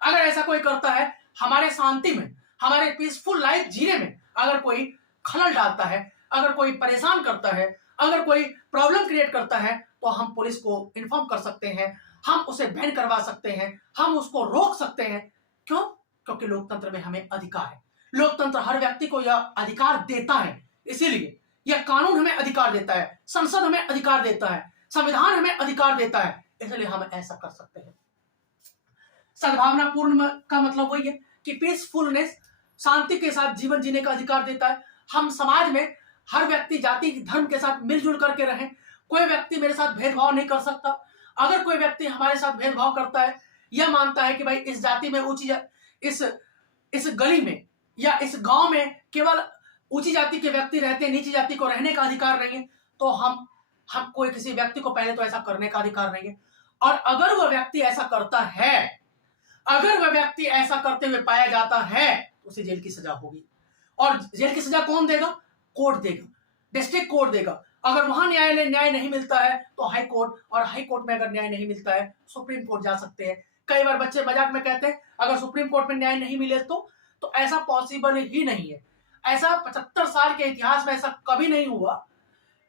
अगर ऐसा कोई करता है, हमारे शांति में, हमारे पीसफुल लाइफ जीने में अगर कोई खलल डालता है, अगर कोई परेशान करता है, अगर कोई प्रॉब्लम क्रिएट करता है, तो हम पुलिस को इन्फॉर्म कर सकते हैं, हम उसे बैन करवा सकते हैं, हम उसको रोक सकते हैं। क्यों? क्योंकि लोकतंत्र में हमें अधिकार है। लोकतंत्र हर व्यक्ति को यह अधिकार देता है, इसीलिए यह कानून हमें अधिकार देता है, संसद हमें अधिकार देता है, संविधान हमें अधिकार देता है, इसलिए हम ऐसा कर सकते हैं। सद्भावनापूर्ण का मतलब वही है कि पीसफुलनेस, शांति के साथ जीवन जीने का अधिकार देता है। हम समाज में हर व्यक्ति जाति धर्म के साथ मिलजुल करके रहें। कोई व्यक्ति मेरे साथ भेदभाव नहीं कर सकता। अगर कोई व्यक्ति हमारे साथ भेदभाव करता है, यह मानता है कि भाई इस जाति में इस गली में या इस गांव में केवल ऊंची जाति के व्यक्ति रहते हैं, नीची जाति को रहने का अधिकार नहीं है, तो हम कोई किसी व्यक्ति को पहले तो ऐसा करने का अधिकार नहीं है। और अगर वह व्यक्ति ऐसा करता है, अगर वह व्यक्ति ऐसा करते हुए पाया जाता है, तो उसे जेल की सजा होगी। और जेल की सजा कौन देगा? कोर्ट देगा, डिस्ट्रिक्ट कोर्ट देगा। अगर वहां न्याय नहीं मिलता है तो हाई कोर्ट, और हाई कोर्ट में अगर न्याय नहीं मिलता है सुप्रीम कोर्ट जा सकते हैं। कई बार बच्चे मजाक में कहते हैं अगर सुप्रीम कोर्ट में न्याय नहीं मिले तो ऐसा पॉसिबल ही नहीं है। ऐसा 75 साल के इतिहास में ऐसा कभी नहीं हुआ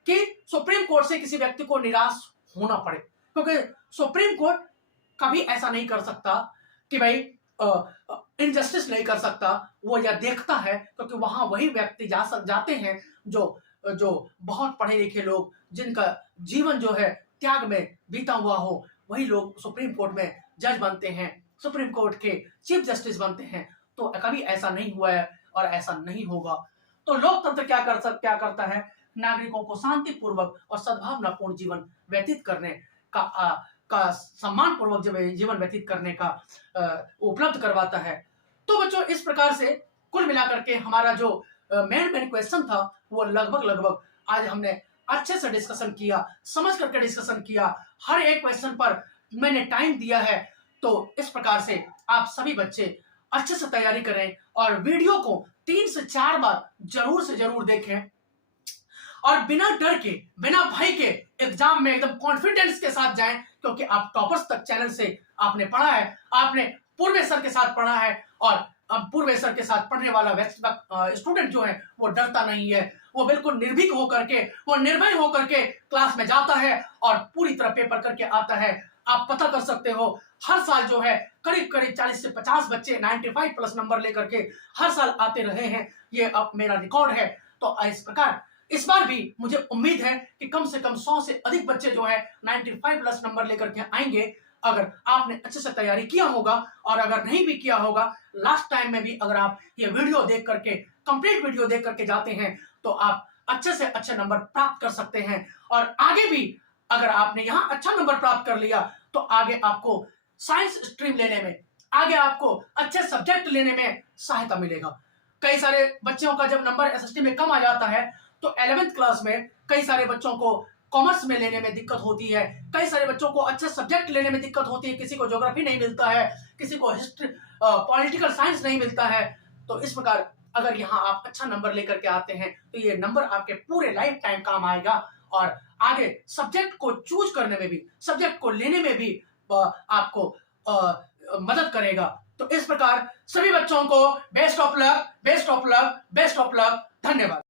कि सुप्रीम कोर्ट से किसी व्यक्ति को निराश होना पड़े, क्योंकि सुप्रीम कोर्ट कभी ऐसा नहीं कर सकता कि भाई इनजस्टिस नहीं कर सकता। वो यह देखता है, क्योंकि वहां वही व्यक्ति जाते हैं जो बहुत पढ़े लिखे लोग, जिनका जीवन जो है त्याग में बीता हुआ हो, वही लोग सुप्रीम कोर्ट में जज बनते हैं, सुप्रीम कोर्ट के चीफ जस्टिस बनते हैं। तो कभी ऐसा नहीं हुआ है और ऐसा नहीं होगा। तो लोकतंत्र क्या करता है? नागरिकों को शांतिपूर्वक और सद्भावनापूर्ण जीवन व्यतीत करने का सम्मान पूर्वक जीवन व्यतीत करने का उपलब्ध करवाता है। तो बच्चों, इस प्रकार से कुल मिलाकर के हमारा जो मेन क्वेश्चन था वो लगभग आज हमने अच्छे से डिस्कशन किया, समझ करके डिस्कशन किया। हर एक क्वेश्चन पर मैंने टाइम दिया है। तो इस प्रकार से आप सभी बच्चे अच्छे से तैयारी करें और वीडियो को 3 से 4 बार जरूर से जरूर देखें, और बिना डर के, बिना भय के एग्जाम में एकदम कॉन्फिडेंस के साथ जाएं, क्योंकि आप टॉपर्स तक चैनल से आपने पढ़ा है, आपने पूर्वे सर के साथ पढ़ा है, और अब पूर्वे सर के साथ पढ़ने वाला स्टूडेंट जो है वो डरता नहीं है, वो बिल्कुल निर्भीक होकर के, वो निर्भय होकर के क्लास में जाता है और पूरी तरह पेपर करके आता है। आप पता कर सकते हो, हर साल जो है करीब 40 से 50 बच्चे 95 प्लस नंबर लेकर के हर साल आते रहे हैं। ये अब मेरा रिकॉर्ड है। तो इस प्रकार इस बार भी मुझे उम्मीद है कि कम से कम 100 से अधिक बच्चे जो है 95 प्लस नंबर लेकर के आएंगे, अगर आपने अच्छे से तैयारी किया होगा। और अगर नहीं भी किया होगा, लास्ट टाइम में भी अगर आप ये वीडियो देख करके कंप्लीट वीडियो देख करके जाते हैं तो आप अच्छे से अच्छे नंबर प्राप्त कर सकते हैं। और आगे भी अगर आपने यहाँ अच्छा नंबर प्राप्त कर लिया तो आगे आपको साइंस स्ट्रीम लेने में, आगे आपको अच्छे सब्जेक्ट लेने में सहायता मिलेगा। कई सारे बच्चों का जब नंबर एसएसटी में कम आ जाता है तो 11वीं क्लास में कई सारे बच्चों को कॉमर्स में लेने में दिक्कत होती है, कई सारे बच्चों को अच्छे सब्जेक्ट लेने में दिक्कत होती है, किसी को ज्योग्राफी नहीं मिलता है, किसी को हिस्ट्री पॉलिटिकल साइंस नहीं मिलता है। तो इस प्रकार अगर यहाँ आप अच्छा नंबर लेकर के आते हैं तो ये नंबर आपके पूरे लाइफ टाइम काम आएगा और आगे सब्जेक्ट को चूज करने में भी, सब्जेक्ट को लेने में भी आपको मदद करेगा। तो इस प्रकार सभी बच्चों को best of luck, best of luck, best of luck. धन्यवाद।